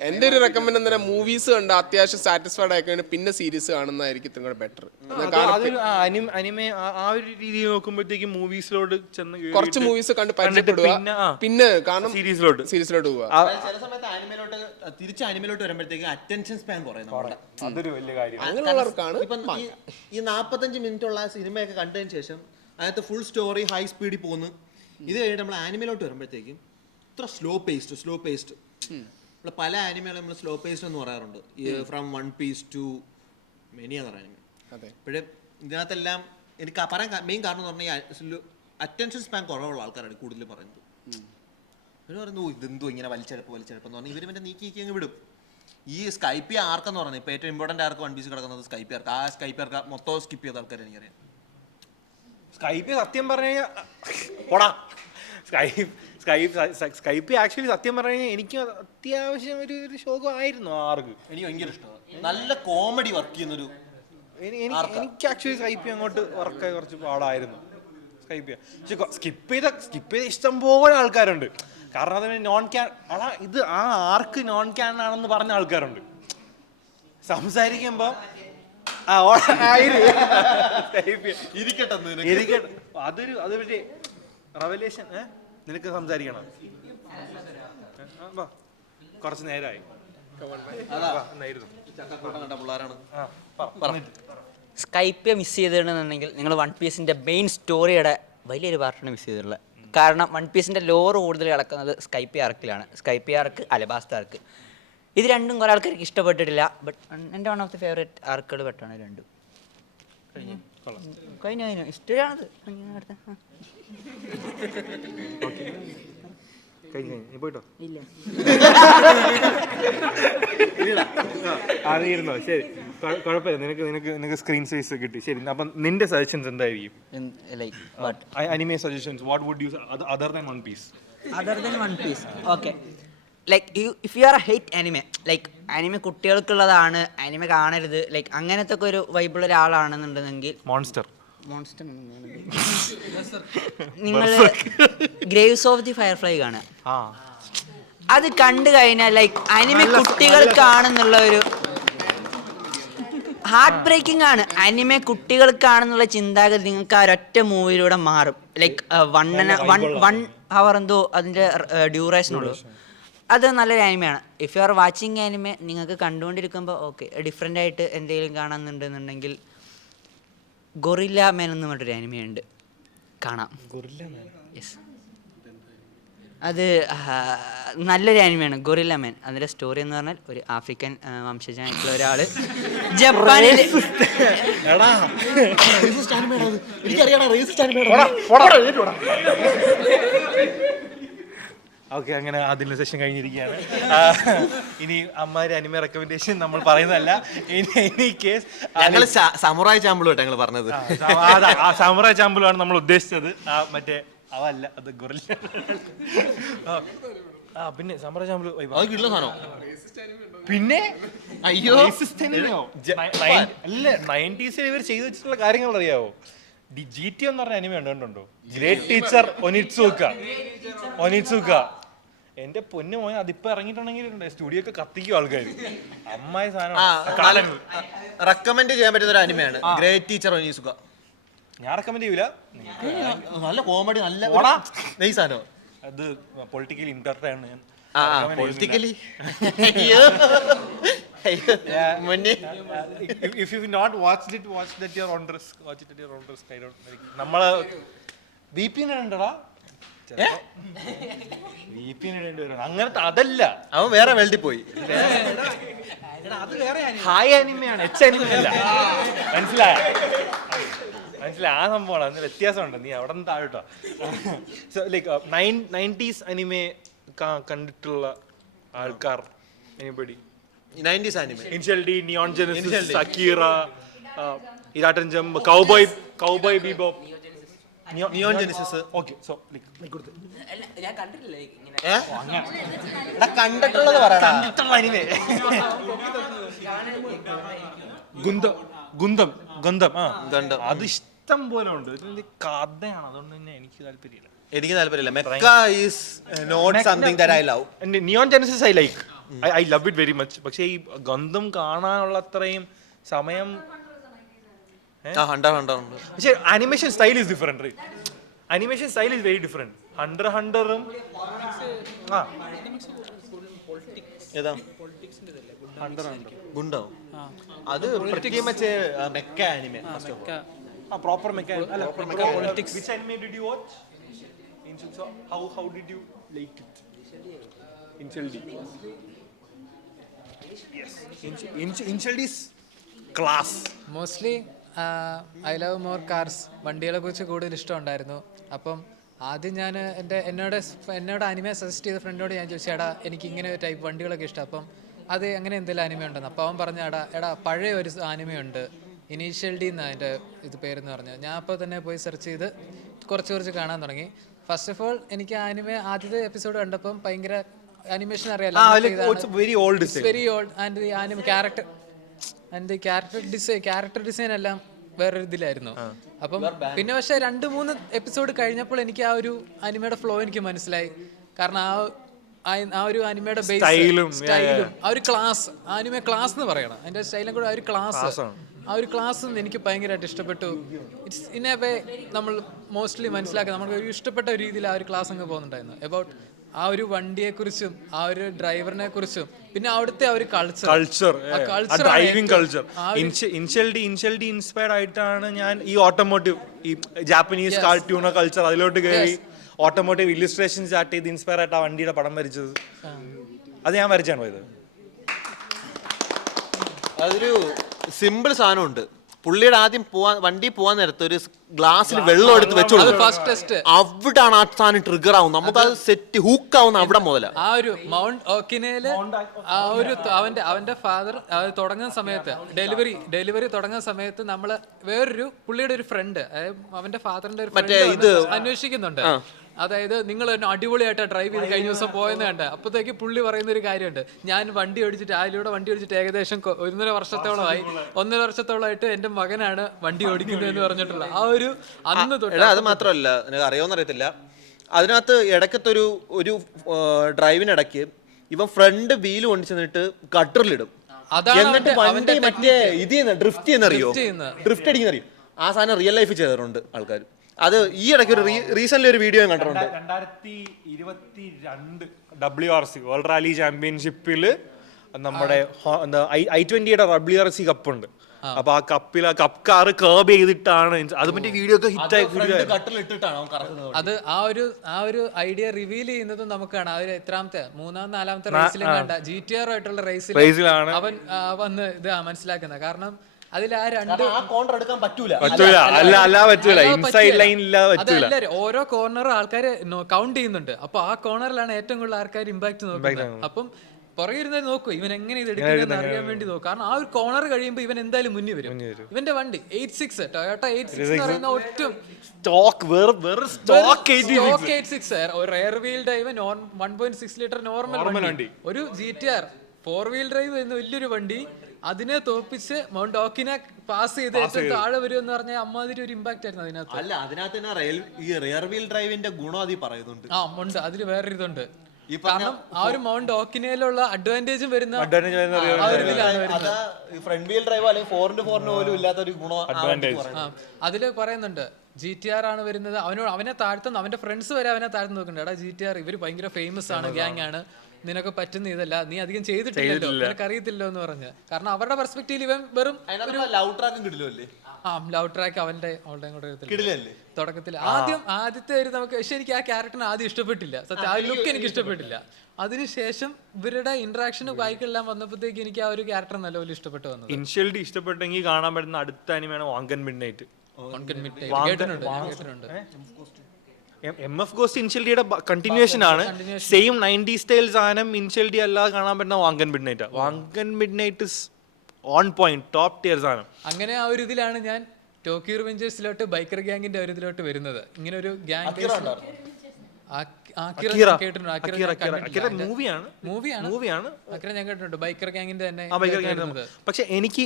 എൻ്റെ ഒരു റെക്കമെൻഡ് എന്താ, മൂവീസ് കണ്ട് അത്യാവശ്യം സാറ്റിസ്ഫൈഡ് ആയിക്കഴിഞ്ഞാൽ പിന്നെ സീരീസ് കാണുന്നതായിരിക്കും ഇത്ര കൂടെ ബെറ്റർ. അനിമെ ആ ഒരു രീതിയിൽ നോക്കുമ്പോഴത്തേക്കും മൂവീസിലോട്ട് ചെന്ന് കുറച്ച് മൂവീസ് കണ്ട് പരിചയപ്പെടുക, പിന്നെ കാരണം സീരീസിലോട്ട് പോവുക. ചില സമയത്ത് ആനിമയിലോട്ട് തിരിച്ച് ആനിമയിലോട്ട് വരുമ്പോഴത്തേക്ക് അറ്റൻഷൻ സ്പാൻ കുറയും. അതൊരു വലിയ കാര്യം. അങ്ങനെയുള്ളവർക്കാണ് ഇപ്പം ഈ 45 മിനിറ്റ് ഉള്ള സിനിമയൊക്കെ കണ്ടതിന് ശേഷം അതിനകത്ത് ഫുൾ സ്റ്റോറി ഹൈ സ്പീഡിൽ പോകുന്നു. ഇത് കഴിഞ്ഞിട്ട് നമ്മൾ ആനിമയിലോട്ട് വരുമ്പോഴത്തേക്കും ഇത്ര സ്ലോ പേസ്ഡ് പല ആനിമകളും നമ്മൾ സ്ലോ പേസ്ഡ് എന്ന് പറയാറുണ്ട്. From One Piece to many other anime. ഇപ്പോഴേ ഇതിനകത്തെല്ലാം എനിക്ക് പറയാൻ മെയിൻ കാരണം എന്ന് പറഞ്ഞാൽ അറ്റൻഷൻ സ്പാൻ കുറവുള്ള ആൾക്കാരാണ് കൂടുതൽ പറയുന്നത്. അവർ പറയുന്നു ഇതെന്തോ ഇങ്ങനെ വലിച്ചെടുപ്പെന്ന് പറഞ്ഞാൽ ഇവർ മറ്റേ നീക്കി അങ്ങ് വിടും. ഈ സ്കൈപ്പി ആർക്കെന്ന് പറഞ്ഞാൽ ഇപ്പോൾ ഏറ്റവും ഇമ്പോർട്ടൻ്റ് ആർക്ക് വൺ പീസ് കിടക്കുന്നത് സ്കൈപ്പി ആർക്ക്. ആ സ്കൈപ്പി ആർക്ക് മൊത്തം സ്കിപ്പ് ചെയ്ത ആൾക്കാരെ എനിക്കറിയാം. സ്കൈപ്പ് സത്യം പറഞ്ഞു കഴിഞ്ഞാൽ സ്കൈപ്പ് ആക്ച്വലി സത്യം പറഞ്ഞു കഴിഞ്ഞാൽ എനിക്ക് അത്യാവശ്യം ഒരു ശോകമായിരുന്നു ആർക്ക്. എനിക്ക് ഭയങ്കര ഇഷ്ടമാണ്. നല്ല കോമഡി വർക്ക് ചെയ്യുന്നൊരു. എനിക്ക് ആക്ച്വലി സ്കൈപ്പ് അങ്ങോട്ട് വർക്കായി കുറച്ച് പാടായിരുന്നു സ്കൈപ്പ് ചെയ്യാൻ. പക്ഷെ സ്കിപ്പ് ചെയ്ത ഇഷ്ടം പോലെ ആൾക്കാരുണ്ട്. കാരണം അതിന് നോൺ ക്യാൻ ഇത് ആ ആർക്ക് നോൺ ക്യാൻ ആണെന്ന് പറഞ്ഞ ആൾക്കാരുണ്ട്. സംസാരിക്കുമ്പോ ഇരിക്കട്ടെ അത് പറ്റി റെവലേഷൻ. നിനക്ക് സംസാരിക്കണം, കുറച്ച് നേരമായി. സ്കൈപ്പ് മിസ് ചെയ്തിട്ടുണ്ടെന്നുണ്ടെങ്കിൽ നിങ്ങൾ വൺ പീസിൻ്റെ മെയിൻ സ്റ്റോറിയുടെ വലിയൊരു പാർട്ടാണ് മിസ് ചെയ്തിട്ടുള്ളത്. കാരണം വൺ പീസിൻ്റെ ലോറ് കൂടുതൽ കിടക്കുന്നത് സ്കൈപ്പി ആർക്കിലാണ്. സ്കൈപ്പി ആർക്ക്, അലബാസ്റ്റ് ആർക്ക്, ഇത് രണ്ടും കുറേ ആൾക്കാർക്ക് ഇഷ്ടപ്പെട്ടിട്ടില്ല. ബട്ട് എൻ്റെ വൺ ഓഫ് ദി ഫേവറേറ്റ് ആർക്കുകൾ പെട്ടാണ് രണ്ടും. കഴിഞ്ഞു ഇഷ്ടമാണത്. പോയിട്ടോ ഇല്ല അറിയിരുന്നോ? ശരി, കുഴപ്പമില്ല. നിനക്ക് സ്ക്രീൻ സൈസ് കിട്ടി. ശരി, അപ്പം നിന്റെ സജഷൻസ് എന്തായിരിക്കും? Anime suggestions, what would you other than One Piece? Other than One Piece, okay. Like if you are hate anime, like anime കുട്ടികൾക്കുള്ളതാണ്, അനിമെ കാണരുത്, ലൈക്ക് അങ്ങനത്തെ ഒക്കെ ഒരു വൈബുള്ള ഒരാളാണെന്നുണ്ടെങ്കിൽ മോൺസ്റ്റർ നിങ്ങൾ ഗ്രേവ്സ് ഓഫ് ദി ഫയർഫ്ലൈ കാണുക. അത് കണ്ടു കഴിഞ്ഞാൽ ലൈക്ക് അനിമെ കുട്ടികൾക്കാണെന്നുള്ള ഒരു ഹാർട്ട് ബ്രേക്കിംഗ് ആണ്. അനിമെ കുട്ടികൾക്കാണെന്നുള്ള ചിന്താഗതി നിങ്ങൾക്ക് ആ ഒരൊറ്റ മൂവിയിലൂടെ മാറും. ലൈക്ക് 1 hour എന്തോ അതിൻ്റെ ഡ്യൂറേഷനുള്ളൂ. അത് നല്ലൊരു ആനിമയാണ്. If you are watching anime, നിങ്ങൾക്ക് കണ്ടുകൊണ്ടിരിക്കുമ്പോൾ ഓക്കെ ഡിഫറെൻ്റ് ആയിട്ട് എന്തെങ്കിലും കാണുന്നുണ്ടെന്നുണ്ടെങ്കിൽ ഗൊറില്ല മാൻ എന്ന് പറഞ്ഞൊരു ആനിമയുണ്ട്, കാണാം. യെസ്, അത് നല്ലൊരു ആനിമയാണ് ഗൊറില്ല മാൻ. അതിൻ്റെ സ്റ്റോറി എന്ന് പറഞ്ഞാൽ ഒരു ആഫ്രിക്കൻ വംശജനായിട്ടുള്ള ഒരാൾ ജപ്പാനിൽ ഓക്കെ. അങ്ങനെ അതിൻ്റെ സെഷൻ കഴിഞ്ഞിരിക്കുകയാണ്. ഇനി അമ്മാരി അനിമ റെക്കമെൻഡേഷൻ നമ്മൾ പറയുന്നതല്ല. എനി കേസ് സമുറായ് ചാമ്പിളും ഞങ്ങൾ പറഞ്ഞത്. സമുറായ് ചാമ്പിളാണ് നമ്മൾ ഉദ്ദേശിച്ചത്. മറ്റേ അവല്ല, അത് ഗൊറില്ല. പിന്നെ സമുറായ് ചാമ്പിൾ പിന്നെ അയ്യോ അല്ല 90s ഇവർ ചെയ്തു വെച്ചിട്ടുള്ള കാര്യങ്ങൾ അറിയാവോ? GT എന്ന് പറഞ്ഞ അനിമ ഉണ്ടോ? Great teacher Onizuka. എന്റെ പൊന്നു മോനെ, അതിപ്പോ ഇറങ്ങിയിട്ടുണ്ടെങ്കിൽ സ്റ്റുഡിയോ ഒക്കെ കത്തിക്കും ആൾക്കാർ. അമ്മായി സാധനം റെക്കമെൻഡ് ചെയ്യാൻ പറ്റുന്ന ഒരു അനിമയാണ് ഗ്രേറ്റ് ടീച്ചർ ഒനിറ്റ്സുക. ഞാൻ റെക്കമെൻഡ് ചെയ്യൂല. നല്ല കോമഡി, നല്ല നൈസാനോ. അത് പൊളിറ്റിക്കലി ഇൻകറക്റ്റ് ആണ്. ഞാൻ politically if you've not watched it, watch it at your own risk. I don't like നമ്മള് VPN ഉണ്ടടാ. ഫിലിപ്പീൻ ഇടേണ്ടി വരും. അങ്ങനത്തെ അതല്ല, അവൻ വേറെ വേൾഡിൽ പോയി. ഹായ് അനിമയാണ്, എച്ച് അനിമയല്ല. മനസ്സിലായ ആ സംഭവമാണ്. അതിന് വ്യത്യാസമുണ്ട്. നീ അവിടെ നിന്ന് താഴോട്ടോ. സോ ലൈക്ക് 90s അനിമെ കണ്ടിട്ടുള്ള ആൾക്കാർ, anybody? 90s anime. Initial D, Neon Genesis, Akira, ഇരാട്ടൻ jump, Cowboy Bebop, Neon Genesis. Okay. So like ഞാൻ കണ്ടിട്ടില്ല ഇങ്ങനെ. കണ്ടിട്ടുള്ളത് പറയടാ. Anime Gundam Gundam. അത് ഇഷ്ടം പോലെ ഉണ്ട്. കഥയാണ്, അതുകൊണ്ട് തന്നെ എനിക്ക് താല്പര്യമില്ല. എനിക്ക് താല്പര്യമില്ല. Mecha is not something that I love. Neon Genesis I like, I love it very much. പക്ഷേ ഈ ഗന്ധം കാണാനുള്ള അത്രയും സമയം. പക്ഷേ animation style is different. Animation style is very different. ഹണ്ടറും ഏതാ ഗുണ്ടോ? അത് മറ്റേ mecha anime. Proper politics. Which anime did you watch? So how did you like it? Initial D. Yes. Initial D is class. Mostly I love more cars. വണ്ടികളെ കുറിച്ച് കൂടുതൽ ഇഷ്ടമുണ്ടായിരുന്നു. അപ്പം ആദ്യം ഞാൻ എന്നോട് അനിമെ സജസ്റ്റ് ചെയ്ത ഫ്രണ്ടിനോട് ഞാൻ ചോദിച്ചാടാ എനിക്ക് ഇങ്ങനെ ഒരു ടൈപ്പ് വണ്ടികളൊക്കെ ഇഷ്ടം, അപ്പം അത് അങ്ങനെ എന്തെങ്കിലും അനിമ ഉണ്ടെന്ന്. അപ്പോൾ അവൻ പറഞ്ഞ എടാ പഴയ ഒരു അനിമയുണ്ട്, ഇനീഷ്യൽ ഡി എന്നാണ് അതിൻ്റെ ഇത് പേരെന്ന് പറഞ്ഞു. ഞാൻ അപ്പോൾ തന്നെ പോയി സെർച്ച് ചെയ്ത് കുറച്ച് കാണാൻ തുടങ്ങി. ഫസ്റ്റ് ഓഫ് ഓൾ എനിക്ക് ആനിമെ ആദ്യത്തെ എപ്പിസോഡ് കണ്ടപ്പം ഭയങ്കര അനിമേഷൻ അറിയാലോ, very old and anime character design എല്ലാം വേറൊരു ഇതിലായിരുന്നു. അപ്പം പിന്നെ പക്ഷെ 2-3 എപ്പിസോഡ് കഴിഞ്ഞപ്പോൾ എനിക്ക് ആ ഒരു അനിമയുടെ ഫ്ലോ എനിക്ക് മനസ്സിലായി. കാരണം ആ ഒരു അനിമയുടെ സ്റ്റൈലും ആ ഒരു ക്ലാസ്, ആനിമെ ക്ലാസ് എന്ന് പറയണം, അതിന്റെ സ്റ്റൈലും കൂടെ ആ ഒരു ക്ലാസ് എനിക്ക് ഭയങ്കരമായിട്ട് ഇഷ്ടപ്പെട്ടു. ഇറ്റ്സ് ഇൻ എ വേ നമ്മൾ മോസ്റ്റ്ലി മനസ്സിലാക്കുക, നമുക്ക് ഒരു ഇഷ്ടപ്പെട്ട രീതിയിൽ ആ ഒരു ക്ലാസ് അങ്ങ് പോകുന്നുണ്ടായിരുന്നു. അബൌട്ട് ആ ഒരു വണ്ടിയെ കുറിച്ചും ആ ഒരു ഡ്രൈവറിനെ കുറിച്ചും പിന്നെ അവിടുത്തെ ആ ഒരു driving culture. Initial D inspired ആയിട്ടാണ് ഞാൻ ഈ ഓട്ടോമോട്ടീവ്, ഈ ജാപ്പനീസ് കാർട്ടൂൺ കൾച്ചർ അതിലോട്ട് കയറി ഓട്ടോമോട്ടീവ് ഇല്ലുസ്ട്രേഷൻ സ്റ്റാർട്ട് ചെയ്ത് ഇൻസ്പയർ ആയിട്ട് ആ വണ്ടിയുടെ പടം വരച്ചത്. അത് ഞാൻ വരച്ചാണ് പോയത്. അതൊരു സിമ്പിൾ സാധനമുണ്ട്. പുള്ളിയുടെ ആദ്യം വണ്ടി പോവാൻ നേരത്ത് ഒരു ഗ്ലാസ്സിൽ വെള്ളം എടുത്ത് വെച്ചു, അവിടാണ് ആ സാധനം ട്രിഗർ ആവുന്നത്. നമുക്ക് അത് സെറ്റ് ഹൂക്ക് ആവുന്ന അവിടെ മുതല. ആ ഒരു മൗണ്ട് ഓക്കിനയില് ആ ഒരു അവന്റെ ഫാദർ തുടങ്ങുന്ന സമയത്ത് ഡെലിവറി തുടങ്ങുന്ന സമയത്ത് നമ്മള് വേറൊരു പുള്ളിയുടെ ഒരു ഫ്രണ്ട്, അവന്റെ ഫാദറിന്റെ ഒരു ഫ്രണ്ട് അന്വേഷിക്കുന്നുണ്ട്. അതായത് നിങ്ങൾ അടിപൊളിയായിട്ട് ഡ്രൈവ് ചെയ്ത് കഴിഞ്ഞ ദിവസം പോയെന്ന് കണ്ട. അപ്പോഴത്തേക്ക് പുള്ളി പറയുന്ന ഒരു കാര്യമുണ്ട്, ഞാൻ വണ്ടി ഓടിച്ചിട്ട് ഏകദേശം 1.5 വർഷത്തോളമായിട്ട് എന്റെ മകനാണ് വണ്ടി ഓടിക്കുന്നത് എന്ന് പറഞ്ഞിട്ടുള്ള ആ ഒരു അന്ന് തൊട്ട്. അത് മാത്രമല്ല, നിനക്ക് അറിയാമെന്ന് അറിയത്തില്ല, അതിനകത്ത് ഇടയ്ക്കത്തൊരു ഡ്രൈവിനിടയ്ക്ക് ഇവൻ ഫ്രണ്ട് വീല് കൊണ്ടു ചെന്നിട്ട് ഗട്ടറിലിടും. എന്നിട്ട് വണ്ടി മറ്റേ ഡ്രിഫ്റ്റ് ചെയ്യുന്നറിയോ, ഡ്രിഫ്റ്റ് അടിക്കുന്നറിയോ, ആ സാധനം റിയൽ ലൈഫിൽ ചെയ്തിട്ടുണ്ട് ആൾക്കാർ. അത് ഈ ഇടയ്ക്ക് ഒരു റീസെന്റ് ഒരു വീഡിയോ കണ്ടിട്ടുണ്ട്. 2022 WRC വേൾഡ് റാലി ചാമ്പ്യൻഷിപ്പിൽ നമ്മുടെ i20യുടെ WRC കപ്പുണ്ട്. അപ്പൊ ആ കപ്പ് കാർ കേർബ് ചെയ്തിട്ടാണ് അത് മറ്റേ വീഡിയോ ഒക്കെ ഹിറ്റായി. അത് ആ ഒരു ഐഡിയ റിവീൽ ചെയ്യുന്നത് നമുക്ക് കാണാം. ആ ഒരു 3-4 റേസിലും കണ്ട GTR ആയിട്ടുള്ള റേസിലാണ് അവൻ വന്ന് ഇത് മനസ്സിലാക്കുന്നത്. കാരണം അതിൽ ഓരോ കോർണറും ആൾക്കാർ കൗണ്ട് ചെയ്യുന്നുണ്ട്. അപ്പൊ ആ കോർണറിലാണ് ഏറ്റവും കൂടുതൽ ആൾക്കാർ ഇമ്പാക്ട് നോക്കുന്നത്. അപ്പം പുറകെ ഇരുന്നത് നോക്കൂ, ഇവൻ എങ്ങനെ ഇത് എടുക്കുന്നത് അറിയാൻ വേണ്ടി നോക്കും. കാരണം ആ ഒരു കോർണർ കഴിയുമ്പോൾ ഇവൻ എന്തായാലും മുന്നിൽ വരും. ഇവന്റെ വണ്ടി 86 ടൊയോട്ട 86 എന്ന് പറയുന്ന ഒറ്റും stock 86 rear wheel drive 1.6 litre normal വണ്ടി, ഒരു GTR 4 വീൽ ഡ്രൈവ് എന്ന വലിയൊരു വണ്ടി, അതിനെ തോപ്പിച്ച് മൗണ്ട് ഓക്കിനെ പാസ് ചെയ്ത് ഏറ്റവും താഴെ വരും എന്ന് പറഞ്ഞാൽ അമ്മാതിരി ഒരു ഇമ്പാക്ട് ആയിരുന്നു അതിനകത്ത്. അല്ല, അതിനകത്ത് ഈ റിയർ വീൽ ഡ്രൈവിന്റെ ഗുണം അതിൽ പറയുന്നുണ്ട്. ഉണ്ട്, അതില് വേറൊരു ഇതുണ്ട്. കാരണം ആ ഒരു മൗണ്ട് ഓക്കിനയിലുള്ള അഡ്വാൻറ്റേജും വരുന്ന ഫ്രണ്ട് വീൽ ഡ്രൈവ് അല്ലെങ്കിൽ 4x4 പോലും ഇല്ലാത്ത ഒരു ഗുണം അതില് പറയുന്നുണ്ട്. GTR ആണ് വരുന്നത്, അവനെ താഴ്ത്തുന്ന അവന്റെ ഫ്രണ്ട്സ് വരെ അവനെ താഴ്ത്തു നോക്കുന്നുണ്ട്. എടാ GTR ഇവര് ഭയങ്കര ഫേമസ് ആണ്, ഗ്യാങ് ആണ്, നിനക്ക് പറ്റുന്ന ഇതല്ല, നീ അധികം ചെയ്തിട്ടില്ലല്ലോ, നിനക്ക് അറിയത്തില്ലോ എന്ന് പറഞ്ഞ്. കാരണം അവരുടെ പെർസ്പെക്റ്റീവ് ഇവൻ വെറും ലവ് ട്രാക്കും കിട്ടില്ലേ. ലവ് ട്രാക്ക് അവളുടെ കൂടെ തുടക്കത്തിൽ ആദ്യത്തെ ഒരു നമുക്ക് പക്ഷെ എനിക്ക് ആ ക്യാരക്ടറിന് ആദ്യം ഇഷ്ടപ്പെട്ടില്ല സത്യം. ആ ലുക്ക് എനിക്ക് ഇഷ്ടപ്പെട്ടില്ല. അതിനുശേഷം ഇവരുടെ ഇന്ററാക്ഷന് ബൈക്കെല്ലാം വന്നപ്പോഴത്തേക്ക് എനിക്ക് ആ ഒരു ക്യാരക്ടർ നല്ലപോലെ ഇഷ്ടപ്പെട്ടു വന്നത്. ഇൻഷ്യലി ഇഷ്ടപ്പെട്ടെങ്കിൽ കാണാൻ പറ്റുന്ന അടുത്ത അനിമയാണ് വാങ്കൻ മിഡ്നൈറ്റ്. കേട്ടിട്ടുണ്ട്. MF Ghost ഇൻഷ്യൽഡിയുടെ കണ്ടിന്യൂഷൻ ആണ്. സെയിം 90s സ്റ്റൈൽ സാധനം ഇൻഷ്യൽഡി അല്ലാതെ കാണാൻ പറ്റുന്ന Wangan Midnight. Wangan Midnight is on point, top tier സാധനം. അങ്ങനെ ആ ഒരു ഇതിലാണ് ഞാൻ ടോക്കിയോ റിവെഞ്ചേഴ്സിലോട്ട് ബൈക്കർ ഗ്യാങ്ങിന്റെ ഒരു ഇതിലോട്ട് വരുന്നത്. ഇങ്ങനെ ഒരു ഗ്യാങ് മൂവിയാണ്. ഞാൻ കേട്ടിട്ടുണ്ട് ബൈക്കർ ഗ്യാങ്ങിന്റെ തന്നെ. പക്ഷെ എനിക്ക്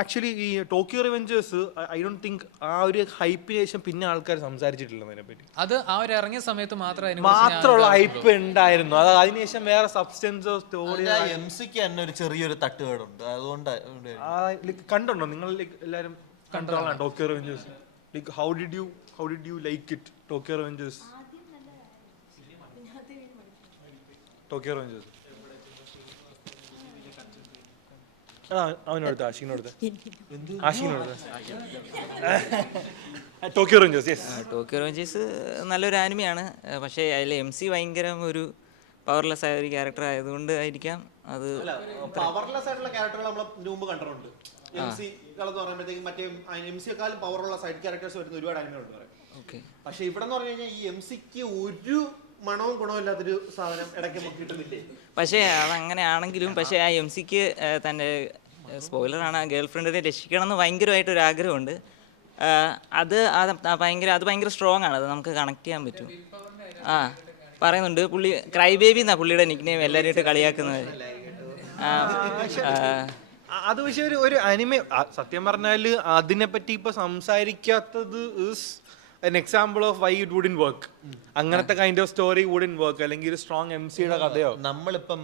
ആക്ച്വലി ഈ ടോക്കിയോ റിവെഞ്ചേഴ്സ് ഐ ഡോണ്ട് തിങ്ക് ആ ഒരു ഹൈപ്പിന് ശേഷം പിന്നെ ആൾക്കാർ സംസാരിച്ചിട്ടില്ല അതിനെപ്പറ്റി. അത് ആ ഒരു ഇറങ്ങിയ സമയത്ത് മാത്രമുള്ള ഹൈപ്പ് ഉണ്ടായിരുന്നു. അത് അതിനുശേഷം വേറെ സബ്സ്റ്റൻസോ സ്റ്റോറി എംസിക്ക് തന്നെ ഒരു ചെറിയൊരു തട്ടുകേടുണ്ട്. അതുകൊണ്ട് കണ്ടോ നിങ്ങൾ എല്ലാരും കണ്ടോളാം Tokyo Revengers? Like how did you like it Tokyo Revengers? Tokyo Revengers അവനോടുത്ത ആഷിനോടുത്ത Tokyo Revengers. Yes, Tokyo Revengers നല്ലൊരു ആനിമയാണ്. പക്ഷേ അതിൽ MC ഭയങ്കര ഒരു പവർലെസ് ആയ ഒരു ക്യാരക്ടർ ആയതുകൊണ്ട് ആയിരിക്കാം അത്. പവർലെസ് ആയിട്ടുള്ള ക്യാരക്ടറുകൾ നമ്മൾ മുമ്പ് കണ്ടിട്ടുണ്ട്. എംസിയെക്കാളും പവറുള്ള സൈഡ് ക്യാരക്ടേഴ്സ് വരുന്ന ഒരുപാട് ആനിമകളുണ്ട്. പക്ഷെ ഇവിടെ എന്ന് പറഞ്ഞു കഴിഞ്ഞാൽ ഈ എംസിക്ക് ഒരു മണവും ഗുണവും ഇല്ലാത്തൊരു സാധനം ഇടയ്ക്ക് കിട്ടുന്നില്ലേ? പക്ഷേ അതങ്ങനെയാണെങ്കിലും പക്ഷേ ആ MCക്ക് തൻ്റെ സ്പോയിലറാണ്, ആ ഗേൾ ഫ്രണ്ടിനെ രക്ഷിക്കണം എന്ന് ഭയങ്കരമായിട്ടൊരു ആഗ്രഹമുണ്ട്. അത് ഭയങ്കര സ്ട്രോങ് ആണ്. അത് നമുക്ക് കണക്ട് ചെയ്യാൻ പറ്റും. പറയുന്നുണ്ട് പുള്ളി ക്രൈ ബേബി എന്നാ പുള്ളിയുടെ നിക്നെയിം, എല്ലാവരും കളിയാക്കുന്നത്. അത് പക്ഷേ ഒരു അനിമ സത്യം പറഞ്ഞാൽ അതിനെപ്പറ്റി ഇപ്പൊ സംസാരിക്കാത്തത് is an example of why it wouldn't work. അങ്ങനത്തെ kind of story wouldn't work. അല്ലെങ്കിൽ ഒരു സ്ട്രോങ് MCയുടെ കഥയോ. നമ്മളിപ്പം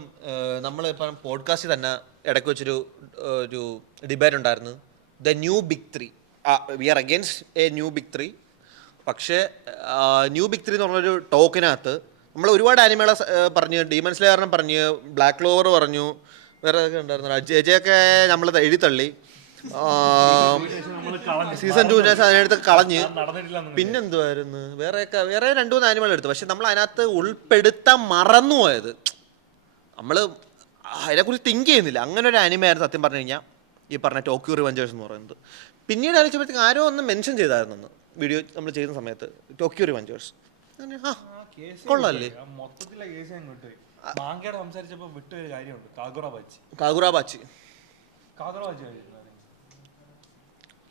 പോഡ്കാസ്റ്റിൽ തന്നെ ഇടയ്ക്ക് വെച്ചൊരു ഡിബേറ്റ് ഉണ്ടായിരുന്നു. The new big 3. We are against a new big 3. പക്ഷേ ന്യൂ ബിഗ് 3 എന്ന് പറഞ്ഞൊരു ടോക്കിനകത്ത് നമ്മൾ ഒരുപാട് ആനിമകളെ പറഞ്ഞു. ഡീമൺ സ്ലേയറിനെ പറഞ്ഞു, ബ്ലാക്ക് ക്ലോവർ പറഞ്ഞു, വേറെ ഒക്കെ ഉണ്ടായിരുന്നു. ജെജെയൊക്കെ നമ്മൾ എഴുതിത്തള്ളി. സീസൺ 2 അതിനടുത്ത് കളഞ്ഞ്. പിന്നെന്തുവായിരുന്നു വേറെ 2-3 ആനിമകൾ എടുത്തു. പക്ഷെ നമ്മൾ അതിനകത്ത് ഉൾപ്പെടുത്താൻ മറന്നുപോയത്, നമ്മൾ അതിനെക്കുറിച്ച് തിങ്ക് ചെയ്യുന്നില്ല. അങ്ങനെ ഒരു ആനിമയായിരുന്നു സത്യം പറഞ്ഞു കഴിഞ്ഞാൽ ഈ പറഞ്ഞ ടോക്കിയോ റിവെഞ്ചേഴ്സ് എന്ന് പറയുന്നത്. പിന്നീട് ആലോചിച്ചപ്പോഴത്തേക്ക് ആരോ ഒന്ന് മെൻഷൻ ചെയ്തായിരുന്നു വീഡിയോ നമ്മൾ ചെയ്യുന്ന സമയത്ത്, ടോക്കിയോ റിവെഞ്ചേഴ്സ് കൊള്ളാല്ലേ. കാഗുറാബാച്ചി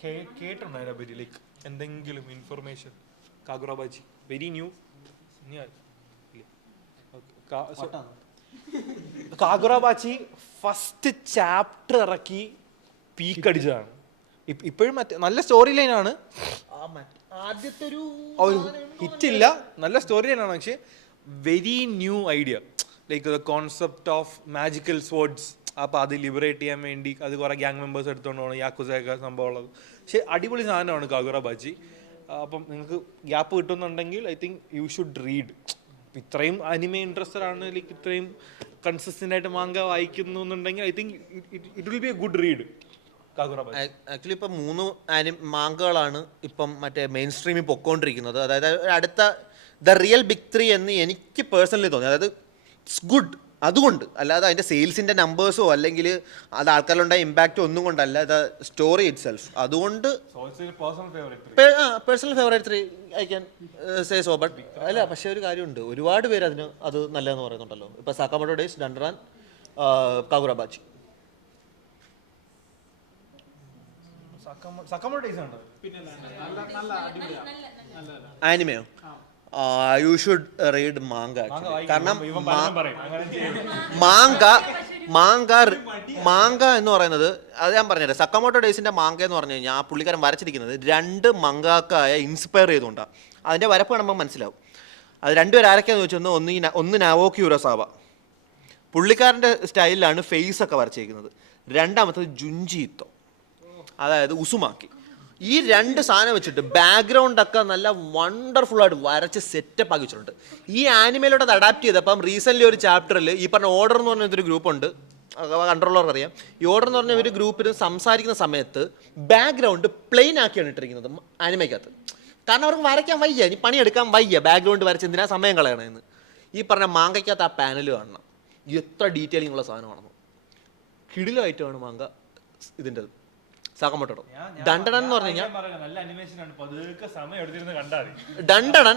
കേട്ടിട്ടുണ്ടോ അതിനെപ്പറ്റി? ലൈക്ക് എന്തെങ്കിലും information? Kagurabachi very new. Kagurabachi first chapter ഇറക്കി പീക്ക് അടിച്ചതാണ്. ഇപ്പോഴും നല്ല സ്റ്റോറി ലൈനാണ്. ആദ്യത്തെ ഒരു ഹിറ്റില്ല, നല്ല സ്റ്റോറി ലൈനാണ്. പക്ഷെ very new idea. Like the concept of magical swords. അപ്പോൾ അത് ലിബറേറ്റ് ചെയ്യാൻ വേണ്ടി അത് കുറേ ഗ്യാങ് മെമ്പേഴ്സ് എടുത്തുകൊണ്ട് പോകണം, യാക്കുസയൊക്കെ സംഭവമുള്ളത്. പക്ഷേ അടിപൊളി സാധനമാണ് കാഗുറാബാച്ചി. അപ്പം നിങ്ങൾക്ക് ഗ്യാപ്പ് കിട്ടുന്നുണ്ടെങ്കിൽ I think you should read. ഇത്രയും അനിമ ഇൻട്രസ്റ്റഡ് ആണ്, ലൈക്ക് ഇത്രയും കൺസിസ്റ്റൻ്റ് ആയിട്ട് മാങ്ക വായിക്കുന്നു എന്നുണ്ടെങ്കിൽ I think it will be a good read. Actually ഇപ്പം 3 മാങ്കകളാണ് ഇപ്പം മറ്റേ മെയിൻ സ്ട്രീമിൽ പൊക്കോണ്ടിരിക്കുന്നത്. അതായത് അടുത്ത ദ റിയൽ ബിഗ് 3 എന്ന് എനിക്ക് പേഴ്സണലി തോന്നി. അതായത് ഇറ്റ്സ് ഗുഡ് അതുകൊണ്ട്, അല്ലാതെ അതിൻ്റെ സെയിൽസിൻ്റെ നമ്പേഴ്സോ അല്ലെങ്കിൽ അത് ആൾക്കാരിലുണ്ടായ ഇമ്പാക്റ്റോ ഒന്നും കൊണ്ടല്ല. The story itself. അതുകൊണ്ട് personal favourite 3 I can say so. But അല്ല, പക്ഷേ ഒരു കാര്യമുണ്ട്, ഒരുപാട് പേര് അത് നല്ലതെന്ന് പറയുന്നുണ്ടല്ലോ. ഇപ്പോൾ സാക്കാമോട്ടോ ഡേയ്സ്, ഡണ്ടറാൻ, കാഗുറാബാച്ചി. ആനിമയോ? You should read manga. കാരണം മാങ്ക എന്ന് പറയുന്നത്, അത് ഞാൻ പറഞ്ഞുതരാം. സക്കാമോട്ടോ ഡേയ്സിന്റെ മാങ്ക എന്ന് പറഞ്ഞു കഴിഞ്ഞാൽ ആ പുള്ളിക്കാരൻ വരച്ചിരിക്കുന്നത് 2 മങ്കാക്കായ ഇൻസ്പയർ ചെയ്തുകൊണ്ടാണ്. അതിന്റെ വരപ്പ് കാണുമ്പോൾ മനസ്സിലാവും. അത് 2 പേര് ആരൊക്കെയാന്ന് ചോദിച്ചാൽ ഒന്ന് നാവോക്കി ഉറസാവ, പുള്ളിക്കാരൻ്റെ സ്റ്റൈലിലാണ് ഫേസ് ഒക്കെ വരച്ചിരിക്കുന്നത്. രണ്ടാമത്തത് ജുഞ്ചി ഇത്തോ, അതായത് ഉസുമാക്കി. ഈ 2 സാധനം വെച്ചിട്ട് ബാക്ക്ഗ്രൗണ്ട് ഒക്കെ നല്ല വണ്ടർഫുൾ ആയിട്ട് വരച്ച് സെറ്റപ്പ് ആക്കി വെച്ചിട്ടുണ്ട്. ഈ ആനിമയിലോട്ട് അത് അഡാപ്റ്റ് ചെയ്തപ്പം റീസെൻ്റ്ലി ഒരു ചാപ്റ്ററിൽ ഈ പറഞ്ഞ ഓർഡർ എന്ന് പറഞ്ഞൊരു ഗ്രൂപ്പുണ്ട്, കൺട്രോളർക്ക് അറിയാം. ഈ ഓർഡർ എന്ന് പറഞ്ഞ ഒരു ഗ്രൂപ്പിൽ സംസാരിക്കുന്ന സമയത്ത് ബാക്ക്ഗ്രൗണ്ട് പ്ലെയിൻ ആക്കിയാണ് ഇട്ടിരിക്കുന്നത് ആനിമയ്ക്കകത്ത്. കാരണം അവർക്ക് വരയ്ക്കാൻ വയ്യ, ഇനി പണിയെടുക്കാൻ വയ്യ, ബാക്ക്ഗ്രൗണ്ട് വരച്ച് എന്തിനാ സമയം കളയണമെന്ന്. ഈ പറഞ്ഞ മാങ്കയ്ക്കകത്ത് ആ പാനൽ കാണണം, എത്ര ഡീറ്റെയിലിംഗ് ഉള്ള സാധനമാണെന്ന്. കിടിലമായിട്ടാണ് മാങ്ക ഇതിൻ്റെത്. സാക്കമോട്ടോ ഡണ്ടടൻ എന്ന് പറഞ്ഞു കഴിഞ്ഞാൽ ഡണ്ടടൻ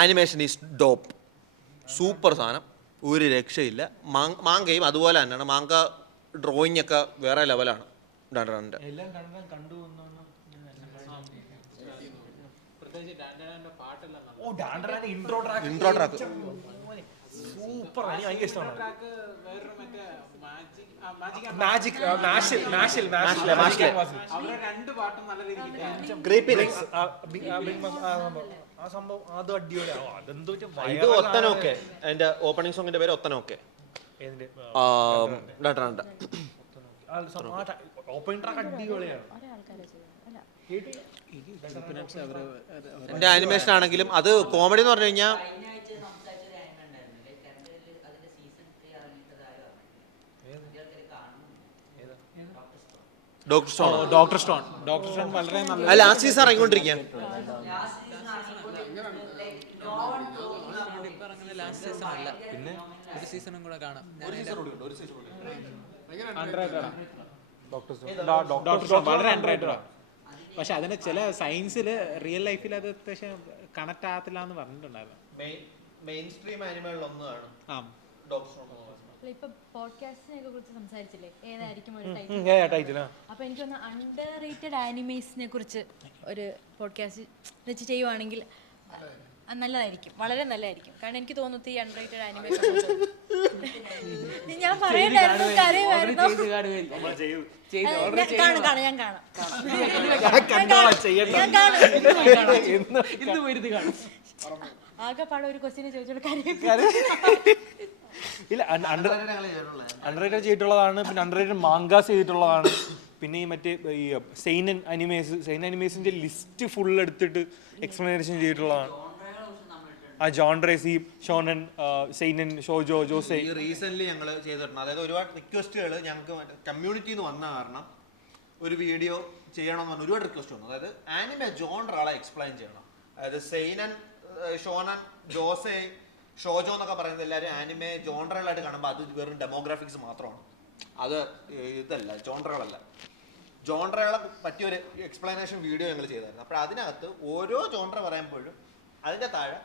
ആനിമേഷൻ ഈസ് ഡോപ്പ്, സൂപ്പർ സാധനം, ഒരു രക്ഷയില്ല. മാങ്കയും അതുപോലെ തന്നെയാണ്. മാങ്ക ഡ്രോയിങ് ഒക്കെ വേറെ ലെവലാണ് ഡണ്ടടൻ്റെ. ഇൻട്രോ ട്രാക്ക് സൂപ്പർ, എനിക്ക് ഇഷ്ടമാണ്. ഇത് ഒത്തനോക്കെ, അതിന്റെ ഓപ്പണിംഗ് സോങ്ങിന്റെ പേര് ഒത്തനോക്കെ. എന്റെ ആനിമേഷൻ ആണെങ്കിലും അത് കോമഡി എന്ന് പറഞ്ഞു കഴിഞ്ഞാൽ ഡോക്ടർ സ്റ്റോൺ വളരെ നല്ല ലാസ്റ്റ് സീസൺ ഇറങ്ങിക്കൊണ്ടിരിക്കുക. പിന്നെ ഒരു സീസണും കൂടെ കാണാം. വളരെ അണ്ടർറേറ്റഡാ. പക്ഷെ അതിന് ചില സയൻസിൽ റിയൽ ലൈഫിൽ അത് അത്യാവശ്യം കണക്ട് ആകത്തില്ല എന്ന് പറഞ്ഞിട്ടുണ്ടായിരുന്നു. മെയിൻ സ്ട്രീം ആനിമകളിലൊന്നാണ് ഡോക്ടർ സ്റ്റോൺ. ഇപ്പൊ പോഡ്കാസ്റ്റിനെ കുറിച്ച് സംസാരിച്ചില്ലേ, ഏതായിരിക്കും ഒരു ടൈറ്റിൽ? അപ്പൊ എനിക്ക് തോന്നുന്നു അണ്ടർ റേറ്റഡ് ആനിമേസിനെ കുറിച്ച് ഒരു പോഡ്കാസ്റ്റ് വെച്ച് ചെയ്യുവാണെങ്കിൽ നല്ലതായിരിക്കും, വളരെ നല്ലതായിരിക്കും. കാരണം എനിക്ക് തോന്നുന്നു ഈ അണ്ടർ റേറ്റഡ് ആനിമേഷൻ ഞാൻ പറയണ്ടായിരുന്നു, കരയുമായിരുന്നു. ഞാൻ കാണാം. ആകെ പാടെ ഒരു ക്വസ്റ്റ്യൻ ചോദിച്ചോളൂ, ഇല്ല. അണ്ടർറേറ്റഡ് ചെയ്തിട്ടുള്ളതാണ്, പിന്നെ അണ്ടർറേറ്റഡ് മാങ്കാസ് ചെയ്തിട്ടുള്ളതാണ്, പിന്നെ ഈ മറ്റേ ഈ സെയിനൻ അനിമേസിന്റെ ലിസ്റ്റ് ഫുൾ എടുത്തിട്ട് എക്സ്പ്ലനേഷൻ ചെയ്തിട്ടുള്ളതാണ്. ആ ജോൺറേസ്, ഈ ഷോനൻ, സെയിനൻ, ഷോജോ, ജോസെ. റീസെന്റ് ഞങ്ങൾ ചെയ്തിട്ടുണ്ട്. അതായത് ഒരുപാട് റിക്വസ്റ്റുകൾ ഞങ്ങൾക്ക് കമ്മ്യൂണിറ്റിയിൽ നിന്ന് വന്ന കാരണം ഒരു വീഡിയോ ചെയ്യണമെന്ന് പറഞ്ഞ ഒരുപാട് റിക്വസ്റ്റ് വന്നു. അതായത് ആനിമെ ജോൺറാളെ എക്സ്പ്ലെയിൻ ചെയ്യണം. അതായത് സെയിനൻ, ഷോനൻ, ജോസെ, ഷോജോ എന്നൊക്കെ പറയുന്നത് എല്ലാവരും ആനിമെ ജോൺറകളായിട്ട് കാണുമ്പോൾ അത് വെറും ഡെമോഗ്രാഫിക്സ് മാത്രമാണ്. അത് ഇതല്ല, ജോൺറകളല്ല. ജോൺറകളെ പറ്റിയൊരു എക്സ്പ്ലനേഷൻ വീഡിയോ ഞങ്ങൾ ചെയ്തായിരുന്നു. അപ്പോൾ അതിനകത്ത് ഓരോ ജോൺറ പറയുമ്പോഴും അതിൻ്റെ താഴെ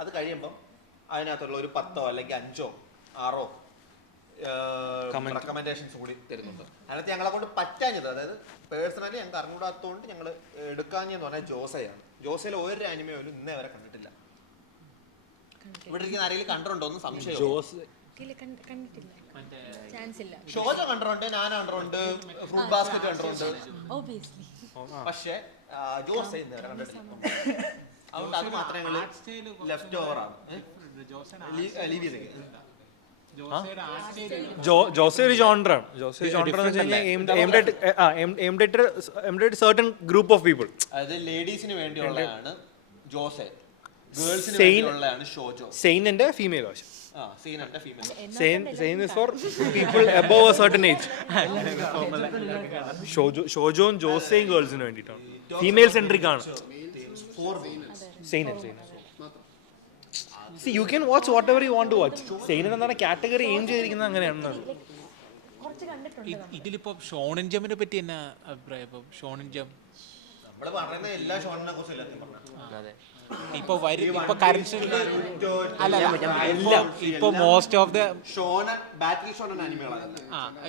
അത് കഴിയുമ്പം അതിനകത്തുള്ള ഒരു 10 അല്ലെങ്കിൽ 5 6 റെക്കമെൻഡേഷൻസ് കൂടി തരുന്നുണ്ട്. അതിനകത്ത് ഞങ്ങളെ കൊണ്ട് പറ്റാഞ്ഞത്, അതായത് പേഴ്സണലി ഞങ്ങൾക്ക് അറിഞ്ഞൂടാത്തതുകൊണ്ട് ഞങ്ങൾ എടുക്കാഞ്ഞെന്ന് പറഞ്ഞാൽ ജോസയാണ്. ജോസയിൽ ഒരു ആനിമേ പോലും ഇന്നേ വരെ കണ്ടിട്ടില്ല. ഇവിടെ ഇരിക്കുന്ന ആരെങ്കിലും കണ്ടിട്ടുണ്ടോ എന്ന് സംശയം. ഷോജോ കണ്ടിട്ടുണ്ട്, ഞാൻ കണ്ടിട്ടുണ്ട്, ഫ്രൂട്ട് ബാസ്കറ്റ് കണ്ടിട്ടുണ്ട്, പക്ഷെ ജോസ് ഇന്ന് വരെ കണ്ടിട്ടില്ല. അതുകൊണ്ട് അത് മാത്രമേ ഞങ്ങൾ ലെഫ്റ്റ് ഓവർ ആണ്. ജോസെ ഒരു ജോൺറാണ്. ജോസെ ജോൺറ എന്ന് വെച്ച് കഴിഞ്ഞാൽ certain group of people. അതായത് ലേഡീസിന് വേണ്ടിയുള്ളതാണ് ജോസെ, ഗേൾസിന് വേണ്ടിയുള്ളതാണ് ഷോജോ. സെയിനന്റെ ഫീമെയിൽ വാശം. സീനന്റെ female. Seinen is for people above a certain age. ഷോജോയും ജോസെയും ഗേൾസിന് വേണ്ടിയിട്ടാണ്, ഫീമെയിൽ സെൻട്രിക് ആണ്. സെയിനൻ. See, you can watch whatever you want to watch. സെയിനൻ എന്നാണ് കാറ്റഗറി എയിം ചെയ്തിരിക്കുന്നത്, അങ്ങനെയാണ്. ഇതിലിപ്പോ ഷോണിൻ ജമ്മിനെ പറ്റി എന്നാ അഭിപ്രായം? ഇപ്പൊ ഷോണിൻ ജം നമ്മള് പറയുന്ന എല്ലാ ഷോണിനെ കുറിച്ച് ഇപ്പൊ കറൻസിൽ അല്ല എല്ലാം ഇപ്പൊ മോസ്റ്റ് ഓഫ് ദ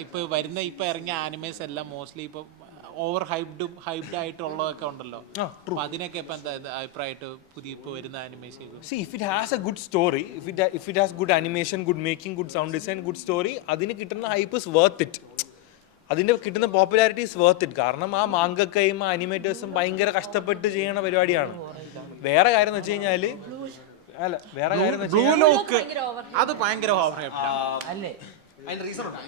ഇപ്പൊ വരുന്ന ഇപ്പൊ ഇറങ്ങിയ ആനിമേസ് എല്ലാം മോസ്റ്റ്ലി ഇപ്പൊ ഓവർ ഹൈപ്ഡ് ആയിട്ടുള്ളതൊക്കെ ഉണ്ടല്ലോ. അപ്പൊ അതിനൊക്കെ ഇപ്പൊ എന്താ അഭിപ്രായമായിട്ട് പുതിയ ഇപ്പൊ വരുന്ന animation? See, if it has a good story, if it has good animation, good making, good sound design, good story, അതിന് കിട്ടുന്ന ഹൈപ്പ് is worth it. അതിന്റെ കിട്ടുന്ന പോപ്പുലാരിറ്റി is worth it. കാരണം ആ മാങ്കക്കയും അനിമേറ്റേഴ്സും ഭയങ്കര കഷ്ടപ്പെട്ട് ചെയ്യണ പരിപാടിയാണ്. വേറെ കാര്യം എന്ന് വെച്ച് കഴിഞ്ഞാല് ബ്ലൂ ലോക്ക് അത് ഭയങ്കര അല്ലേ? അതിന്റെ റീസൺ ഉണ്ട്.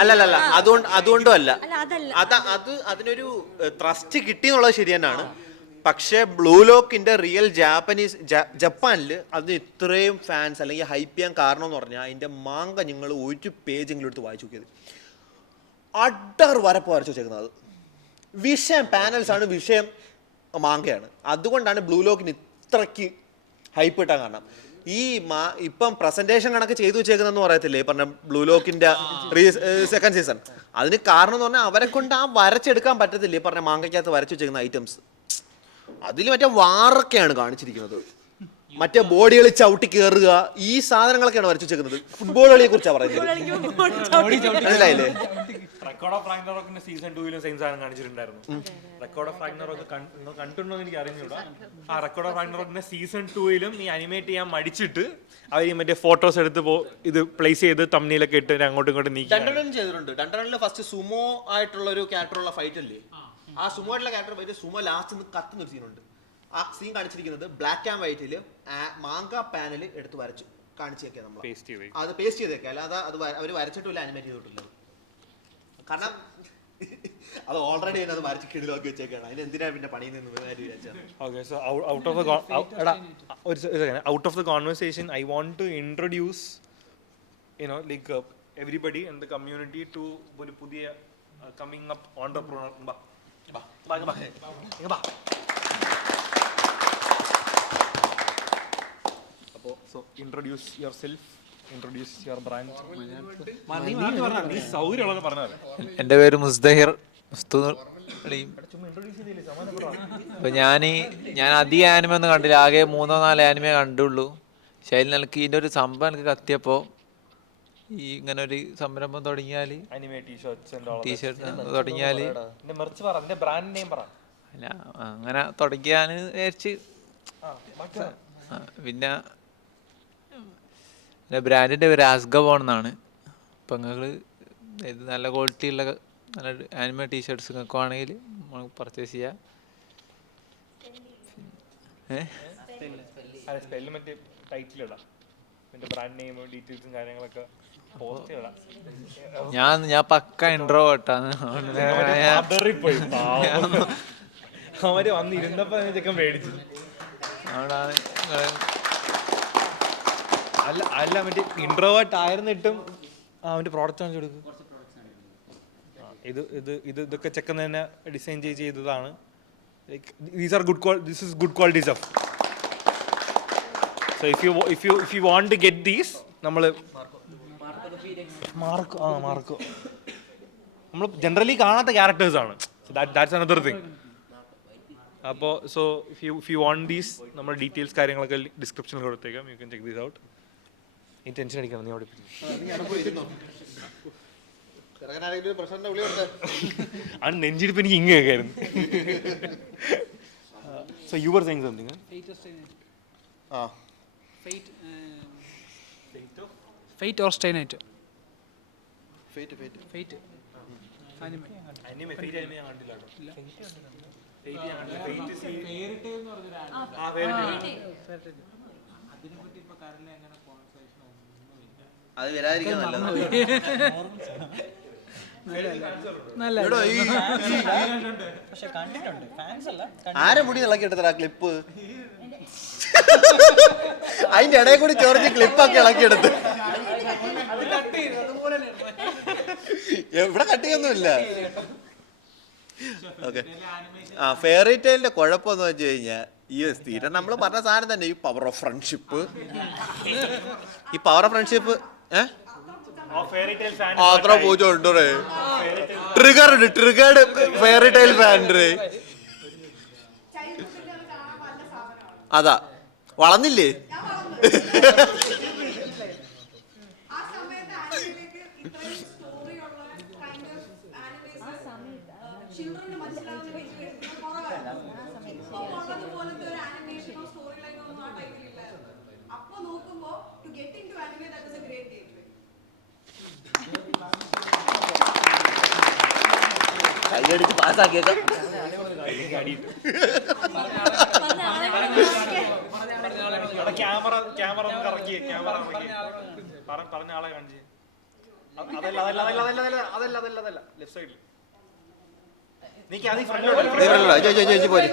അല്ലല്ല, അതുകൊണ്ടും അല്ല. അതിനൊരു ത്രസ്റ്റ് കിട്ടി എന്നുള്ളത് ശരി തന്നെയാണ്. പക്ഷേ ബ്ലൂ ലോക്കിന്റെ റിയൽ ജപ്പാനിൽ അതിന് ഇത്രയും ഫാൻസ് അല്ലെങ്കിൽ ഹൈപ്പ് ചെയ്യാൻ കാരണം എന്ന് പറഞ്ഞാൽ അതിന്റെ മാങ്ക നിങ്ങൾ ഒരു പേജെങ്കിലും എടുത്ത് വായിച്ചു നോക്കിയത്. അഡർ വരപ്പ് വരച്ചു വെച്ചേക്കുന്നത്. വിഷയം പാനൽസ് ആണ്, വിഷയം മാങ്കയാണ്. അതുകൊണ്ടാണ് ബ്ലൂ ലോക്കിന് ഇത്രയ്ക്ക് ഹൈപ്പ് കിട്ടാൻ കാരണം. ഈ ഇപ്പം പ്രസന്റേഷൻ കണക്ക് ചെയ്തു വെച്ചേക്കുന്നതെന്ന് പറയത്തില്ലേ ഈ പറഞ്ഞ ബ്ലൂ ലോക്കിന്റെ സെക്കൻഡ് സീസൺ. അതിന് കാരണം എന്ന് പറഞ്ഞാൽ അവരെ കൊണ്ട് ആ വരച്ചെടുക്കാൻ പറ്റത്തില്ല ഈ പറഞ്ഞ മാങ്കയ്ക്കകത്ത് വരച്ചു വെച്ചേക്കുന്ന ഐറ്റംസ്. അതിൽ മറ്റേ വാറൊക്കെയാണ് കാണിച്ചിരിക്കുന്നത്, മറ്റേ ബോഡികൾ ചവിട്ടി കയറുക, ഈ സാധനങ്ങളൊക്കെയാണ് വരച്ചു വെച്ചേക്കുന്നത്. ഫുട്ബോൾ കളിയെ കുറിച്ചാണ് പറയുന്നത്, മനസ്സിലായില്ലേ? റെക്കോർഡ് ഓഫ് റാഗ്നറോക്കിന്റെ സീസൺ 2 സെയിം സാധനം കാണിച്ചിട്ടുണ്ടായിരുന്നു. റെക്കോർഡ് ഓഫ് റാഗ്നറോക്ക് കണ്ടിട്ടുണ്ടോ എന്ന് എനിക്ക് അറിഞ്ഞൂടാ. ആ റെക്കോർഡ് ഓഫ് റാഗ്നറോക്കിന്റെ സീസൺ 2 ഈ അനിമേറ്റ് ചെയ്യാൻ മടിച്ചിട്ട് അവർ മറ്റേ ഫോട്ടോസ് എടുത്ത് ഇത് പ്ലേസ് ചെയ്ത് തമ്മിലൊക്കെ ഇട്ട് അങ്ങോട്ടും ഇങ്ങോട്ടും നീക്കി ചെയ്തിട്ടുണ്ട്. ഡണ്ടണിൽ ഫസ്റ്റ് സുമോ ആയിട്ടുള്ള ഒരു ക്യാരക്ടറുള്ള ഫൈറ്റ് അല്ലേ, ആ സുമോ ആയിട്ടുള്ള ക്യാരക്ടർ ഫൈറ്റ് സുമോ ലാസ്റ്റ് കത്തുന്ന ഒരു സീനുണ്ട്. ആ സീൻ കാണിച്ചിരിക്കുന്നത് ബ്ലാക്ക് ആൻഡ് വൈറ്റിൽ മാങ്ക പാനൽ എടുത്ത് വരച്ചു കാണിച്ചേക്കാം നമ്മൾ. അത് പേസ്റ്റ് ചെയ്തേക്കാം, അല്ലാതെ അത് അവർ വരച്ചിട്ടില്ല, അനിമേറ്റ് ചെയ്തിട്ടില്ല. കാരണം അത് ഓൾറെഡി അത് വരച്ച് കിടിലൊക്കെ വെച്ചേക്കാണ്. അതിന് എന്തിനാ പിന്നെ പണിയിൽ നിന്ന് വിചാരിച്ചത്. Okay, so out of the conversation, I want to introduce, like everybody in the community to ഒരു പുതിയ coming up entrepreneur. So introduce yourself, introduce your brand. നീ സൗകര്യമുള്ളത് പറഞ്ഞാൽ. എൻ്റെ പേര് മുസ്തഹിർ. അപ്പൊ ഞാൻ അധികം ആനിമ ഒന്നും കണ്ടില്ല, ആകെ 3-4 ആനിമേ കണ്ടുള്ളൂ. പക്ഷെ അതിൽ നിനക്ക് ഇതിൻ്റെ ഒരു സംഭവം എനിക്ക് കത്തിയപ്പോൾ ഈ ഇങ്ങനെ ഒരു സംരംഭം തുടങ്ങിയാൽ ടീഷർട്ട് തുടങ്ങിയാൽ അങ്ങനെ തുടങ്ങിയാന്ന് വിചാരിച്ച് പിന്നെ ബ്രാൻഡിൻ്റെ പേര് ആസ്ഗബോൺ എന്നാണ്. അപ്പം നിങ്ങൾ ഇത് നല്ല ക്വാളിറ്റി ഉള്ള നല്ല ആനിമേ ടീഷർട്ട്സ് നിങ്ങൾക്ക് വേണമെങ്കിൽ നമുക്ക് പർച്ചേസ് ചെയ്യാം. ഞാൻ പക്ക ഇൻട്രോവേർട്ടാണ്. അവര് വന്നിരുന്നപ്പോ ചെക്കൻ പേടിച്ചു. അല്ല മറ്റേ ഇൻട്രോവേർട്ട് ആയിരുന്നിട്ടും അവന്റെ പ്രോഡക്റ്റ് വാങ്ങിച്ചു കൊടുക്കും. ഇതൊക്കെ ചെക്കൻ തന്നെ ഡിസൈൻ ചെയ്തതാണ്. These are this is good quality stuff. So if you want to get these, നമ്മൾ ജനറലി കാണാത്ത ക്യാരക്ടേഴ്സ് ആണ്. That's another thing. അപ്പോൾ so if you want these, നമ്മൾ ഡീറ്റെയിൽസ് കാര്യങ്ങളൊക്കെ ഡിസ്ക്രിപ്ഷനിൽ കൊടുത്തേക്കാം. You can check this out. ഈ ടെൻഷൻ അടിക്കണം, നീ അവിടെ നെഞ്ചിരിപ്പ് എനിക്ക് ഇങ്ങ് കേൾക്കായിരുന്നു. So you were saying something? Fate or Stay Night? Fate. Anime. Fate anime ഞാൻ കണ്ടില്ല. അത് വരാതിരിക്കാൻ ആരെ മുടി ഇളക്കി എടുത്തടാ ക്ലിപ്പ്. അതിന്റെ ഇടയിൽ കൂടി ചോർച്ച് ക്ലിപ്പൊക്കെ ഇളക്കിയെടുത്ത്. ഇവിടെ കട്ട് ചെയ്യൊന്നുമില്ല. ഓക്കെ. ഫെയറി ടെയിലിന്റെ കുഴപ്പമെന്ന് വെച്ച് കഴിഞ്ഞാൽ ഈ സ്ഥിരം നമ്മൾ പറഞ്ഞ സാധനം തന്നെ, ഈ പവർ ഓഫ് ഫ്രണ്ട്ഷിപ്പ്. ഈ പവർ ഓഫ് ഫ്രണ്ട്ഷിപ്പ് അത്ര പൂജ ഉണ്ടോ? Triggered Fairy Tail fandom. അതാ വളർന്നില്ലേ? കൈയടിച്ച് പാസ്സാക്കിയേക്കാം. ക്യാമറ പറഞ്ഞ ആളെ കാണിച്ചു. അതല്ല ലെഫ്റ്റ് സൈഡിൽ പോര്.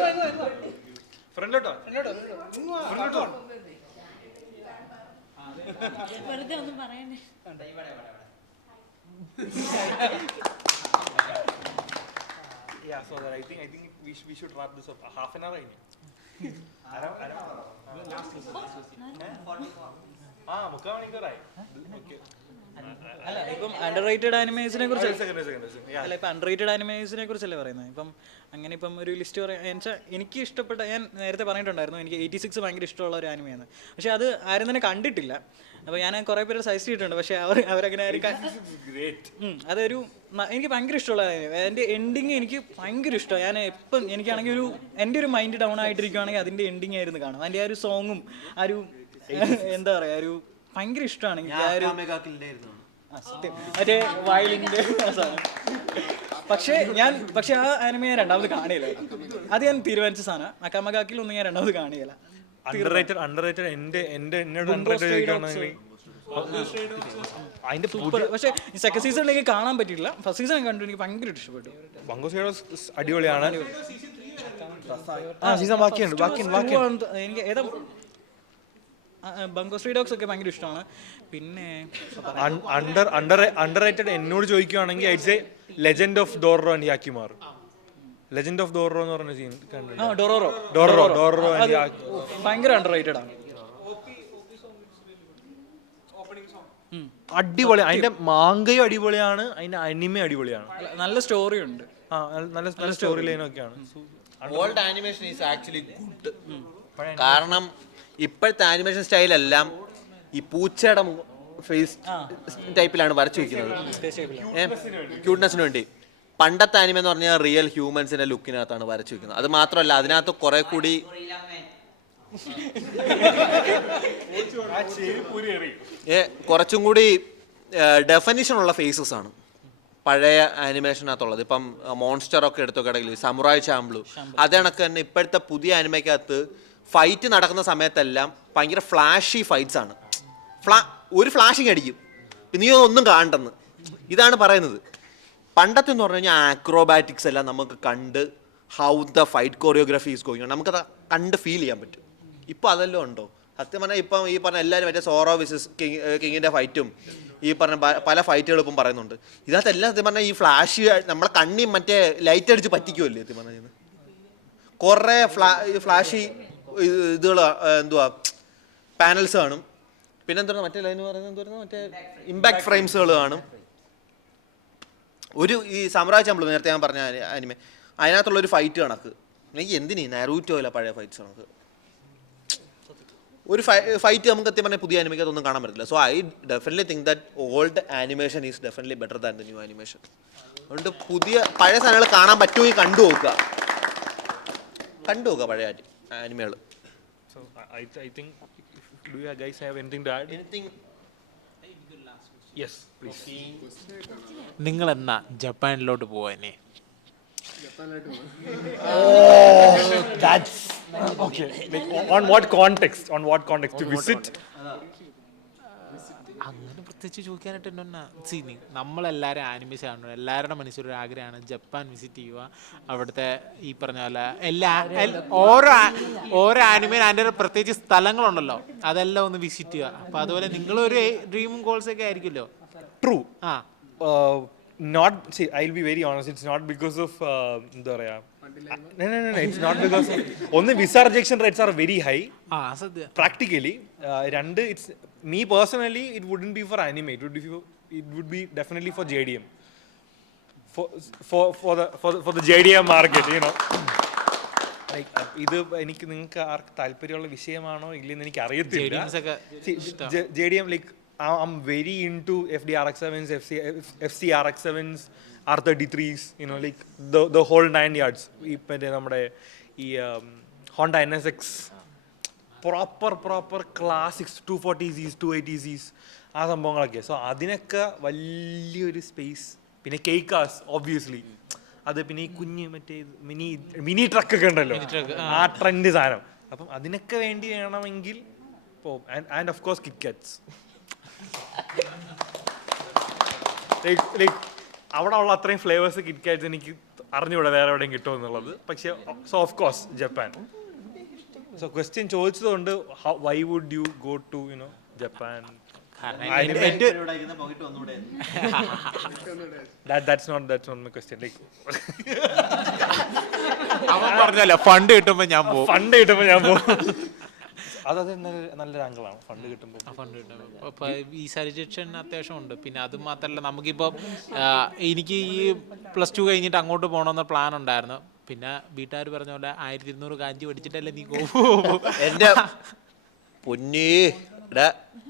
വെറുതെ ഒന്നും പറയണ്ടേ. Yeah, so that I think we should wrap this up. Half an hour കഴിഞ്ഞു. മുക്കാൽ മണിക്കൂറായി. അല്ല ഇപ്പം അണ്ടർ റേറ്റഡ് ആനിമേസിനെ കുറിച്ച് അല്ല ഇപ്പം അണ്ടർ റേറ്റഡ് ആനിമേസിനെ കുറിച്ചല്ലേ പറയുന്നത്. ഇപ്പം അങ്ങനെ ഇപ്പം ഒരു ലിസ്റ്റ് പറയാൻ വെച്ചാൽ എനിക്ക് ഇഷ്ടപ്പെട്ട, ഞാൻ നേരത്തെ പറഞ്ഞിട്ടുണ്ടായിരുന്നു എനിക്ക് 86 ഭയങ്കര ഇഷ്ടമുള്ള ഒരു ആനിമയാണ്. പക്ഷേ അത് ആരും തന്നെ കണ്ടിട്ടില്ല. അപ്പോൾ ഞാൻ കുറേ പേര് സജസ്റ്റ് ചെയ്തിട്ടുണ്ട്, പക്ഷേ അവരങ്ങനെ ആരും അതൊരു എനിക്ക് ഭയങ്കര ഇഷ്ടമുള്ള ആനിമ. അതിൻ്റെ എൻഡിങ് എനിക്ക് ഭയങ്കര ഇഷ്ടമാണ്. ഞാൻ എപ്പം എനിക്കാണെങ്കിൽ എൻ്റെ ഒരു മൈൻഡ് ഡൗൺ ആയിട്ടിരിക്കുകയാണെങ്കിൽ അതിൻ്റെ എൻഡിങ് ആയിരുന്നു കാണും. അതിൻ്റെ ആ ഒരു സോങ്ങും ആ ഒരു എന്താ പറയുക ഒരു ഭയങ്കര ഇഷ്ടമാണ് എനിക്ക്. ആ ഒരു സത്യം മറ്റേ വയലിൻ്റെ സാധനം. പക്ഷേ ആ ആനിമ ഞാൻ രണ്ടാമത് കാണിയില്ല. അത് ഞാൻ തീരുമാനിച്ച സാധനം. അക്കാമകാക്കിലൊന്നും ഞാൻ രണ്ടാമത് കാണിയില്ല. പക്ഷേ സെക്കൻഡ് സീസണിലേക്ക് കാണാൻ പറ്റിയില്ല. ഫസ്റ്റ് സീസൺ കണ്ടു, എനിക്ക് ഭയങ്കര ഇഷ്ടപ്പെട്ടു. അടിപൊളിയാണ്. എനിക്ക് ഏതാ ബംഗോ സ്ട്രീറ്റ് ഡോഗ്സ് ഒക്കെ ഭയങ്കര ഇഷ്ടമാണ്. പിന്നെ അണ്ടർറേറ്റഡ് എന്നോട് ചോദിക്കുകയാണെങ്കിൽ it's a legend of Dororo and യാക്കിമാർ. ലെജൻഡ് ഓഫ് ഡോറോ എന്ന് പറഞ്ഞ സീൻ ഡോറോ ഭയങ്കര അണ്ടർറേറ്റഡ് ആണ്. അടിപൊളി. അതിന്റെ മാങ്കയും അടിപൊളിയാണ്, അതിന്റെ അനിമ അടിപൊളിയാണ്. നല്ല സ്റ്റോറി ഉണ്ട്. നല്ല സ്റ്റോറി ലൈനൊക്കെയാണ്. Old animation is actually good. കാരണം ഇപ്പോഴത്തെ ആനിമേഷൻ സ്റ്റൈലെല്ലാം ഈ പൂച്ചയുടെ ഫേസ് ടൈപ്പിലാണ് വരച്ചു വെക്കുന്നത്, ക്യൂട്ട്നെസ്സിന് വേണ്ടി. പണ്ടത്തെ ആനിമ എന്ന് പറഞ്ഞാൽ റിയൽ ഹ്യൂമൻസിന്റെ ലുക്കിനകത്താണ് വരച്ചു വെക്കുന്നത്. അത് മാത്രമല്ല അതിനകത്ത് കുറെ കൂടി കുറച്ചും കൂടി ഡെഫിനിഷൻ ഉള്ള ഫേസസ് ആണ് പഴയ ആനിമേഷനകത്തുള്ളത്. ഇപ്പം മോൺസ്റ്ററൊക്കെ എടുത്തൊക്കെയാണെങ്കിൽ സമുറായ് ചാംബ്ലു, അത് കണക്ക് തന്നെ ഇപ്പോഴത്തെ പുതിയ ആനിമയ്ക്കകത്ത് ഫൈറ്റ് നടക്കുന്ന സമയത്തെല്ലാം ഭയങ്കര ഫ്ലാഷി ഫൈറ്റ്സ് ആണ്. ഒരു ഫ്ലാഷിങ് അടിക്കും, നീ ഒന്നും കാണണ്ടെന്ന്. ഇതാണ് പറയുന്നത്. പണ്ടത്തെ എന്ന് പറഞ്ഞു കഴിഞ്ഞാൽ ആക്രോബാറ്റിക്സ് എല്ലാം നമുക്ക് കണ്ട് how the fight choreography is going, നമുക്കത് കണ്ട് ഫീൽ ചെയ്യാൻ പറ്റും. ഇപ്പോൾ അതെല്ലാം ഉണ്ടോ? സത്യം പറഞ്ഞാൽ ഇപ്പം ഈ പറഞ്ഞ എല്ലാവരും മറ്റേ സോറോ വിസസ് കിങ്ങിൻ്റെ ഫൈറ്റും ഈ പറഞ്ഞ പല ഫൈറ്റുകളും ഇപ്പം പറയുന്നുണ്ട്. ഇതിനകത്ത് എല്ലാം സത്യം പറഞ്ഞാൽ ഈ ഫ്ലാഷ് നമ്മളെ കണ്ണി മറ്റേ ലൈറ്റ് അടിച്ച് പറ്റിക്കുമല്ലേ സത്യം പറഞ്ഞത്. കുറേ ഫ്ലാഷി ഇതുകൾ എന്തുവാ പാനൽസ് കാണും. പിന്നെ എന്താ മറ്റേ ലൈൻ പറയുന്നത് എന്തായിരുന്നു, മറ്റേ ഇമ്പാക്ട് ഫ്രെയിംസുകൾ കാണും. ഒരു ഈ സമുറായ് ചാംബ്ലു നേരത്തെ ഞാൻ പറഞ്ഞ അനിമെ, അതിനകത്തുള്ളൊരു ഫൈറ്റ് കണക്ക് എനിക്ക് എന്തിനീ നറൂറ്റോ അല്ല പഴയ ഫൈറ്റ്സ് കണക്ക് ഒരു ഫൈറ്റ് നമുക്ക് സത്യം പറഞ്ഞാൽ പുതിയ ആനിമയ്ക്ക് അതൊന്നും കാണാൻ പറ്റില്ല. So I definitely think that old animation is definitely better than the new animation. അതുകൊണ്ട് പഴയ സാധനങ്ങൾ കാണാൻ പറ്റുമെങ്കിൽ കണ്ടു നോക്കുക പഴയ ആനിമകൾ. So I think, do you guys have anything to add? Yes, please. നിങ്ങൾ എന്നാ ജപ്പാനിലോട്ട് പോവാനേ? That's okay. Like, on what context to visit? അങ്ങനെ പ്രത്യേകിച്ച് ചോദിക്കാനായിട്ട് എന്നാ നമ്മളെല്ലാവരും ആനിമേഷൻ കാണുന്നത്, എല്ലാവരുടെ മനസ്സിലൊരു ആഗ്രഹമാണ് ജപ്പാൻ വിസിറ്റ് ചെയ്യുക. അവിടുത്തെ ഈ പറഞ്ഞ പോലെ ഓരോ ആനിമേൻ അതിൻ്റെ പ്രത്യേകിച്ച് സ്ഥലങ്ങളുണ്ടല്ലോ, അതെല്ലാം ഒന്ന് വിസിറ്റ് ചെയ്യുക. അപ്പം അതുപോലെ നിങ്ങളൊരു ഡ്രീമും ഗോൾസ് ഒക്കെ ആയിരിക്കുമല്ലോ. True. I'll be very honest, it's not because of എന്താ പറയാ, no, it's not because ഒന്ന് visa rejection rates are very high practically. രണ്ട്, it's me personally, it wouldn't be for anime, it would be definitely for JDM, for the JDM market, you know. Like ഇത് എനിക്ക് നിങ്ങൾക്ക് ആർക്ക് താല്പര്യമുള്ള വിഷയമാണോ ഇല്ലെന്ന് എനിക്ക് അറിയത്തില്ല. JDM, like I'm very into FDRX7s, FCRX7s, R33s, you know, like the whole 9 yards. ഇപ്പം നമ്മുടെ ഈ Honda NSX proper classics 240Zs 280Zs ആ സംഭവങ്ങളൊക്കെ. സോ അതിനൊക്കെ വലിയൊരു സ്പേസ്. പിന്നെ കേക്കാസ് ഓബ്വിയസ്ലി, അത് പിന്നെ ഈ കുഞ്ഞ് മറ്റേ മിനി ട്രക്കൊക്കെ ഉണ്ടല്ലോ, ആ ട്രെൻഡ് സാധനം. അപ്പം അതിനൊക്കെ വേണ്ടി വേണമെങ്കിൽ പോകും. And of course KitKats. Like അവിടെ ഉള്ള അത്രയും ഫ്ലേവേഴ്സ് കിറ്റ്കാറ്റ്സ് എനിക്ക് അറിഞ്ഞൂടെ വേറെ എവിടെയും കിട്ടുമോ എന്നുള്ളത്. പക്ഷേ so of course Japan. So question ചോദിച്ചതുകൊണ്ട് why would you go to Japan? That's not my question. Like, അവൻ പറഞ്ഞല്ലോ ഫണ്ട് കിട്ടുമ്പോ ഞാൻ പോകും. ഫണ്ട് കിട്ടുമ്പോൾ ഞാൻ പോകും. അത് നല്ലൊരു ആംഗിളാണ് ഫണ്ട് കിട്ടുമ്പോൾ. ഫണ്ട് കിട്ടുമ്പോൾ ഇപ്പൊ ഈ സജഷൻ അത്യാവശ്യം ഉണ്ട്. പിന്നെ അത് മാത്രമല്ല, നമുക്കിപ്പോൾ എനിക്ക് ഈ +2 കഴിഞ്ഞിട്ട് അങ്ങോട്ട് പോകണമെന്ന പ്ലാൻ ഉണ്ടായിരുന്നു. പിന്നെ വീട്ടുകാർ പറഞ്ഞ പോലെ 1200 കാഞ്ചി പഠിച്ചിട്ടല്ലേ നീ പോകും. എൻ്റെ പൊന്നേ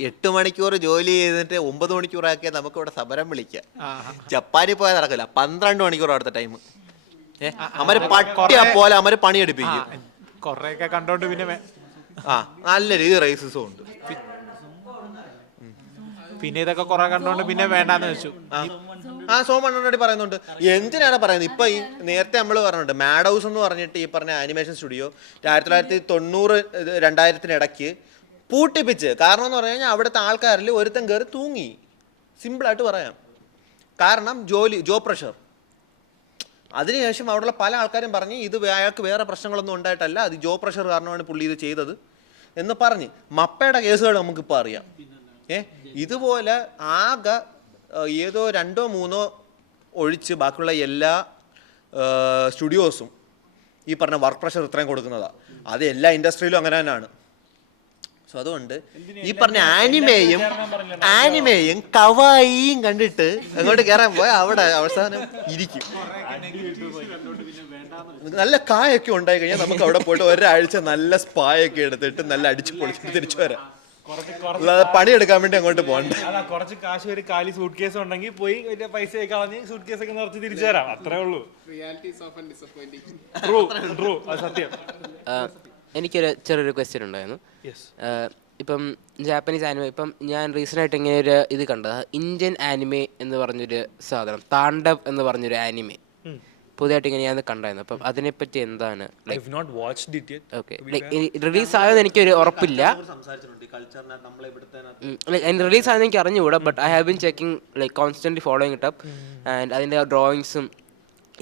8 മണിക്കൂർ ജോലി ചെയ്തിട്ട് 9 മണിക്കൂറാക്കിയാൽ നമുക്ക് ഇവിടെ സമരം വിളിക്കാം. ജപ്പാനിൽ പോയാൽ നടക്കില്ല. 12 മണിക്കൂർ അവിടുത്തെ ടൈം. അവര് പട്ടിയാ പോലെ അവര് പണിയെടുപ്പിക്കും. കൊറേയൊക്കെ കണ്ടോണ്ട് പിന്നെ നല്ല രീതി റേസിസും ഉണ്ട്. പിന്നെ ഇതൊക്കെ കുറെ കണ്ടോണ്ട് പിന്നെ വേണ്ടാന്ന് വെച്ചു. സോമണ്ണോടി പറയുന്നുണ്ട്. എന്തിനാണ് പറയുന്നത്? ഇപ്പൊ ഈ നേരത്തെ നമ്മൾ പറഞ്ഞിട്ടുണ്ട് മാഡ് ഹൗസ് എന്ന് പറഞ്ഞിട്ട് ഈ പറഞ്ഞ ആനിമേഷൻ സ്റ്റുഡിയോ 1990-2000 ഇടയ്ക്ക് പൂട്ടിപ്പിച്ച്. കാരണം എന്ന് പറഞ്ഞു കഴിഞ്ഞാൽ അവിടുത്തെ ആൾക്കാരിൽ ഒരുത്തൻ കയറി തൂങ്ങി. സിമ്പിളായിട്ട് പറയാം. കാരണം ജോബ് പ്രഷർ. അതിനുശേഷം അവിടെയുള്ള പല ആൾക്കാരും പറഞ്ഞ് ഇത് അയാൾക്ക് വേറെ പ്രശ്നങ്ങളൊന്നും ഉണ്ടായിട്ടല്ല, അത് ജോബ് പ്രഷർ കാരണമാണ് പുള്ളി ഇത് ചെയ്തത് എന്ന് പറഞ്ഞ്. മപ്പയുടെ കേസുകൾ നമുക്കിപ്പോൾ അറിയാം. ഇതുപോലെ ആകെ ഏതോ 2-3 ഒഴിച്ച് ബാക്കിയുള്ള എല്ലാ സ്റ്റുഡിയോസും ഈ പറഞ്ഞ വർക്ക് പ്രഷർ ഇത്രയും കൊടുക്കുന്നതാണ്. അത് എല്ലാ ഇൻഡസ്ട്രിയിലും അങ്ങനെ തന്നെയാണ്. സോ അതുകൊണ്ട് ഈ പറഞ്ഞ ആനിമേയും കവായിയും കണ്ടിട്ട് അങ്ങോട്ട് കയറാൻ പോയാൽ അവിടെ അവസാനം ഇരിക്കും. നല്ല കായൊക്കെ ഉണ്ടായി കഴിഞ്ഞാൽ നമുക്ക് അവിടെ പോയിട്ട് ഒരാഴ്ച നല്ല സ്പായൊക്കെ എടുത്തിട്ട് നല്ല അടിച്ചു പൊളിച്ചിട്ട് തിരിച്ചു വരാം. പണിയെടുക്കാൻ വേണ്ടി അങ്ങോട്ട് പോകണ്ട. കുറച്ച് കാശ് ഒരു കാലി സൂട്ട് കേസ് ഉണ്ടെങ്കിൽ പോയി പൈസ കളഞ്ഞ് സൂട്ട് കേസ് ഒക്കെ നിറച്ച് തിരിച്ചു തരാം. അത്രേ ഉള്ളൂ. ട്രൂ, അത് സത്യം. എനിക്കൊരു ചെറിയൊരു ക്വസ്റ്റ്യൻ ഉണ്ടായിരുന്നു. ഇപ്പം ജാപ്പനീസ് ആനിമേ, ഇപ്പം ഞാൻ റീസെൻ്റ് ആയിട്ട് ഇങ്ങനെ ഒരു ഇത് കണ്ടത്, ഇന്ത്യൻ ആനിമേ എന്ന് പറഞ്ഞൊരു സാധനം, താണ്ഡവ് എന്ന് പറഞ്ഞൊരു ആനിമേ പുതിയതായിട്ട് ഇങ്ങനെ ഞാൻ കണ്ടായിരുന്നു. അപ്പം അതിനെപ്പറ്റി എന്താണ്? റിലീസ് ആയെന്ന് എനിക്കൊരു ഉറപ്പില്ല. റിലീസ് ആയെന്ന് എനിക്ക് അറിഞ്ഞുകൂടാ. But I have been checking like constantly following it up. And അതിൻ്റെ ഡ്രോയിങ്സും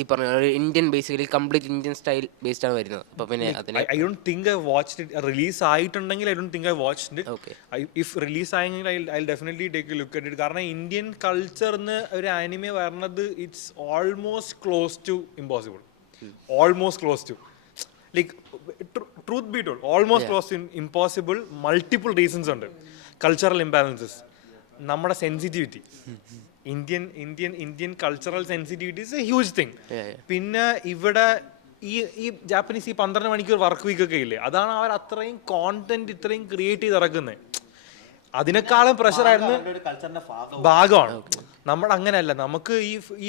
ഈ പറഞ്ഞ Indian basically complete Indian style based ആണ് വരുന്നത്. അപ്പോൾ പിന്നെ I don't think I watched it. Release ആയിട്ടുണ്ടെങ്കിൽ I don't think I watched it. If release ആയെങ്കിൽ I'll definitely take a look at it. കാരണം ഇന്ത്യൻ കൾച്ചറിന് ഒരു ആനിമേ വരുന്നത് it's almost close to impossible. Almost close to like truth be told almost close to impossible. Multiple reasons ഉണ്ട്. Cultural imbalances, നമ്മുടെ sensitivity, Indian cultural sensitivity is a huge thing. പിന്നെ ഇവിടെ ഈ Japanese ഈ 12 മണിക്കൂർ വർക്ക് വീക്ക് ഒക്കെ ഇല്ലേ, അതാണ് അവർ അത്രയും കോണ്ടന്റ് ഇത്രയും ക്രിയേറ്റ് ചെയ്ത് ഇറക്കുന്നത്. അതിനേക്കാളും പ്രഷറായിരുന്നു ഭാഗമാണ്. നമ്മൾ അങ്ങനെയല്ല. നമുക്ക്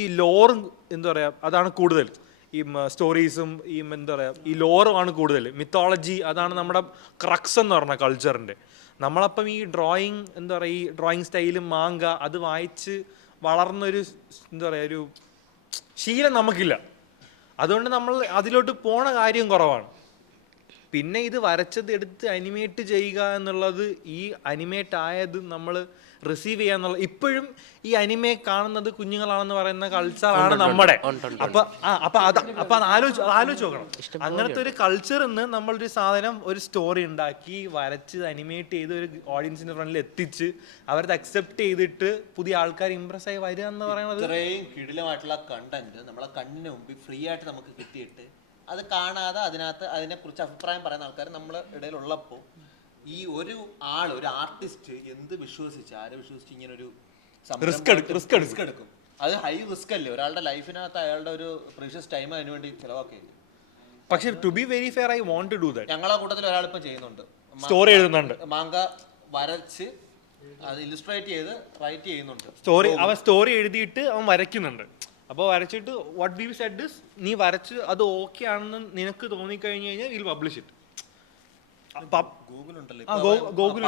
ഈ ലോർ എന്താ പറയുക, അതാണ് കൂടുതൽ. ഈ സ്റ്റോറീസും ഈ എന്താ പറയുക ഈ ലോറുമാണ് കൂടുതൽ. മിത്തോളജി, അതാണ് നമ്മുടെ ക്രക്സ് എന്ന് പറഞ്ഞ കൾച്ചറിൻ്റെ. നമ്മളപ്പം ഈ ഡ്രോയിങ് എന്താ പറയുക ഈ ഡ്രോയിങ് സ്റ്റൈലും മാങ്ക അത് വായിച്ച് വളർന്നൊരു എന്താ പറയുക ഒരു ശീലം നമുക്കില്ല. അതുകൊണ്ട് നമ്മൾ അതിലോട്ട് പോണ കാര്യം കുറവാണ്. പിന്നെ ഇത് വരച്ചത് എടുത്ത് അനിമേറ്റ് ചെയ്യുക എന്നുള്ളത്, ഈ അനിമേറ്റ് ആയത് നമ്മൾ റിസീവ് ചെയ്യാന്നുള്ള, ഇപ്പോഴും ഈ അനിമേ കാണുന്നത് കുഞ്ഞുങ്ങളാണെന്ന് പറയുന്ന കൾച്ചറാണ് നമ്മുടെ. അപ്പൊ അത് ആലോചിച്ച് നോക്കണം. അങ്ങനത്തെ ഒരു കൾച്ചറിൽ നിന്ന് നമ്മളൊരു സാധനം, ഒരു സ്റ്റോറി ഉണ്ടാക്കി വരച്ച് അനിമേറ്റ് ചെയ്ത് ഒരു ഓഡിയൻസിന്റെ ഫ്രണ്ടിൽ എത്തിച്ച് അവരത് അക്സെപ്റ്റ് ചെയ്തിട്ട് പുതിയ ആൾക്കാർ ഇംപ്രസ് ആയി വരിക എന്ന് പറയുന്നത്, ഇത്രയും കിടിലമായിട്ടുള്ള കണ്ടന്റ് നമ്മളെ കണ്ണിന് മുമ്പിൽ ഫ്രീ ആയിട്ട് നമുക്ക് കിട്ടിയിട്ട് അത് കാണാതെ അതിനെക്കുറിച്ച് അഭിപ്രായം പറയുന്ന ആൾക്കാർ നമ്മളെ ഇടയിലുള്ളപ്പോൾ ഈ ഒരു ആർട്ടിസ്റ്റ് എന്ത് വിശ്വസിച്ച് ഇങ്ങനെ ഒരു റിസ്ക് എടുക്കും. അത് ഹൈ റിസ്ക് അല്ലേ? ഒരാളുടെ ലൈഫിനകത്ത് അയാളുടെ ഒരു പ്രീഷ്യസ് ടൈം അതിനു വേണ്ടി ചിലവാക്കിയില്ല. പക്ഷേ to be very fair, I want to do that. ഞങ്ങളെ കൂട്ടത്തിൽ ഒരാൾ ഇപ്പം ചെയ്യുന്നുണ്ട്, സ്റ്റോറി എഴുതുന്നുണ്ട്, മാങ്ക വരച്ച് അത് ഇല്ലുസ്ട്രേറ്റ് ചെയ്ത് റൈറ്റ് ചെയ്യുന്നുണ്ട്. അവൻ സ്റ്റോറി എഴുതിയിട്ട് അവൻ വരയ്ക്കുന്നുണ്ട്. അപ്പോൾ വരച്ചിട്ട് വാട്ട് വി സെഡ് ഇസ്, നീ വരച്ച് അത് ഓക്കെ ആണെന്ന് നിനക്ക് തോന്നിക്കഴിഞ്ഞ് കഴിഞ്ഞാൽ will publish it. Google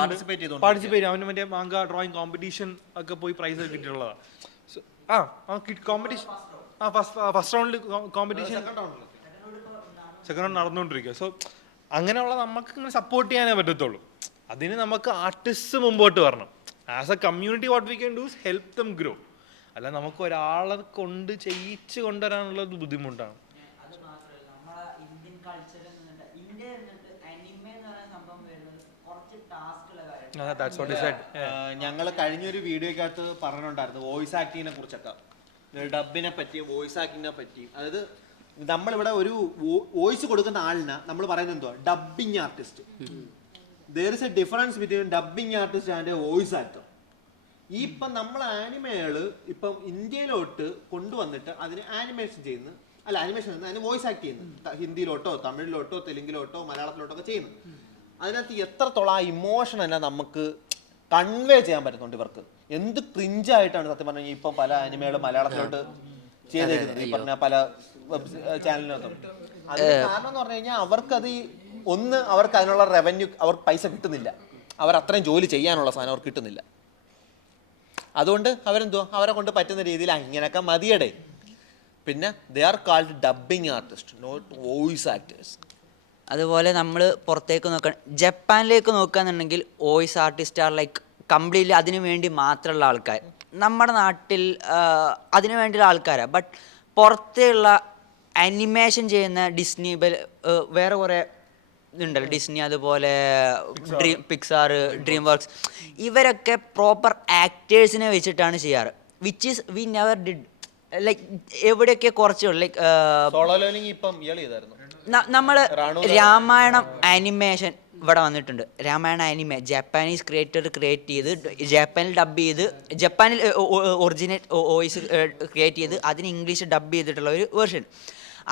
participate അവന് മറ്റേ മാങ്ക ഡ്രോയിങ് കോമ്പറ്റീഷൻ ഒക്കെ പോയി പ്രൈസ് കിട്ടിയിട്ടുള്ളതാണ്. കോമ്പറ്റീഷൻ ഫസ്റ്റ് റൗണ്ടിൽ കോമ്പറ്റീഷൻ സെക്കൻഡ് റൗണ്ട് നടന്നുകൊണ്ടിരിക്കുക. സോ അങ്ങനെയുള്ള നമുക്ക് ഇങ്ങനെ സപ്പോർട്ട് ചെയ്യാനേ പറ്റത്തുള്ളൂ. അതിന് നമുക്ക് ആർട്ടിസ്റ്റ് മുമ്പോട്ട് വരണം. As A community what we can do is help them grow. അല്ല നമുക്ക് ഒരാളെ കൊണ്ട് ചെയ്യിച്ച് കൊണ്ടുവരാനുള്ളത് ബുദ്ധിമുട്ടാണ്. ഞങ്ങൾ കഴിഞ്ഞൊരു വീഡിയോക്കകത്ത് പറഞ്ഞിട്ടുണ്ടായിരുന്നു വോയിസ് ആക്ടിങ്ങിനെ കുറിച്ചൊക്കെ, ഡബിനെ പറ്റി, വോയിസ് ആക്ടിങ്ങിനെ പറ്റി. അതായത് നമ്മളിവിടെ ഒരു വോയിസ് കൊടുക്കുന്ന ആളിനെ നമ്മൾ പറയുന്നത് എന്തുവാ, dubbing artist. There is A difference between dubbing artist and voice actor. ഈ ഇപ്പം നമ്മൾ ആനിമകള് ഇപ്പം ഇന്ത്യയിലോട്ട് കൊണ്ടുവന്നിട്ട് അതിന് ആനിമേഷൻ ചെയ്യുന്നു, അല്ല ആനിമേഷൻ അതിന് വോയിസ് ആക്ട് ചെയ്യുന്നു, ഹിന്ദിയിലോട്ടോ തമിഴിലോട്ടോ തെലുങ്കിലോട്ടോ മലയാളത്തിലോട്ടോ ഒക്കെ ചെയ്യുന്നു. അതിനകത്ത് എത്രത്തോളം ആ ഇമോഷൻ തന്നെ നമുക്ക് കൺവേ ചെയ്യാൻ പറ്റുന്നുണ്ട് ഇവർക്ക്. എന്ത് ക്രിഞ്ചായിട്ടാണ് സത്യം പറഞ്ഞാൽ ഇപ്പം പല ആനിമകളും മലയാളത്തിലോട്ട് ചെയ്തേക്കുന്നത്, ഈ പറഞ്ഞ പല വെബ് ചാനലിനകത്തും. അതിന് കാരണം എന്ന് പറഞ്ഞു കഴിഞ്ഞാൽ അവർക്കത് അവർക്ക് അതിനുള്ള റവന്യൂ, അവർക്ക് പൈസ കിട്ടുന്നില്ല, അവർ അത്രയും ജോലി ചെയ്യാനുള്ള സാധനം അവർക്ക് കിട്ടുന്നില്ല. അതുകൊണ്ട് അവരെന്തോ അവരെ കൊണ്ട് പറ്റുന്ന രീതിയിൽ ഇങ്ങനെയൊക്കെ മതിയടേ. പിന്നെ they are called dubbing artist, not voice actors. അതുപോലെ നമ്മൾ പുറത്തേക്ക് ജപ്പാനിലേക്ക് നോക്കുകയാണെന്നുണ്ടെങ്കിൽ voice artist are like completely അതിനു വേണ്ടി മാത്രമുള്ള ആൾക്കാർ. നമ്മുടെ നാട്ടിൽ അതിനു വേണ്ടിയുള്ള ആൾക്കാരാണ്. ബട്ട് പുറത്തുള്ള അനിമേഷൻ ചെയ്യുന്ന ഡിസ്നി, വേറെ കുറേ ഇതുണ്ടല്ലോ, ഡിസ്നി, അതുപോലെ പിക്സാർ, ഡ്രീം വർക്ക്സ്, ഇവരൊക്കെ പ്രോപ്പർ ആക്ടേഴ്സിനെ വെച്ചിട്ടാണ് ചെയ്യാറ്. Which is we never did. Like എവിടെയൊക്കെ കുറച്ചുള്ളൂ. ലൈക്ക് നമ്മൾ രാമായണം ആനിമേഷൻ ഇവിടെ വന്നിട്ടുണ്ട്. Ramayana anime Japanese creator create ചെയ്ത് ജപ്പാനിൽ ഡബ് ചെയ്ത്, ജപ്പാനിൽ ഒറിജിനേറ്റ് വോയിസ് ക്രിയേറ്റ് ചെയ്ത് അതിന് ഇംഗ്ലീഷ് ഡബ് ചെയ്തിട്ടുള്ള ഒരു വേർഷൻ.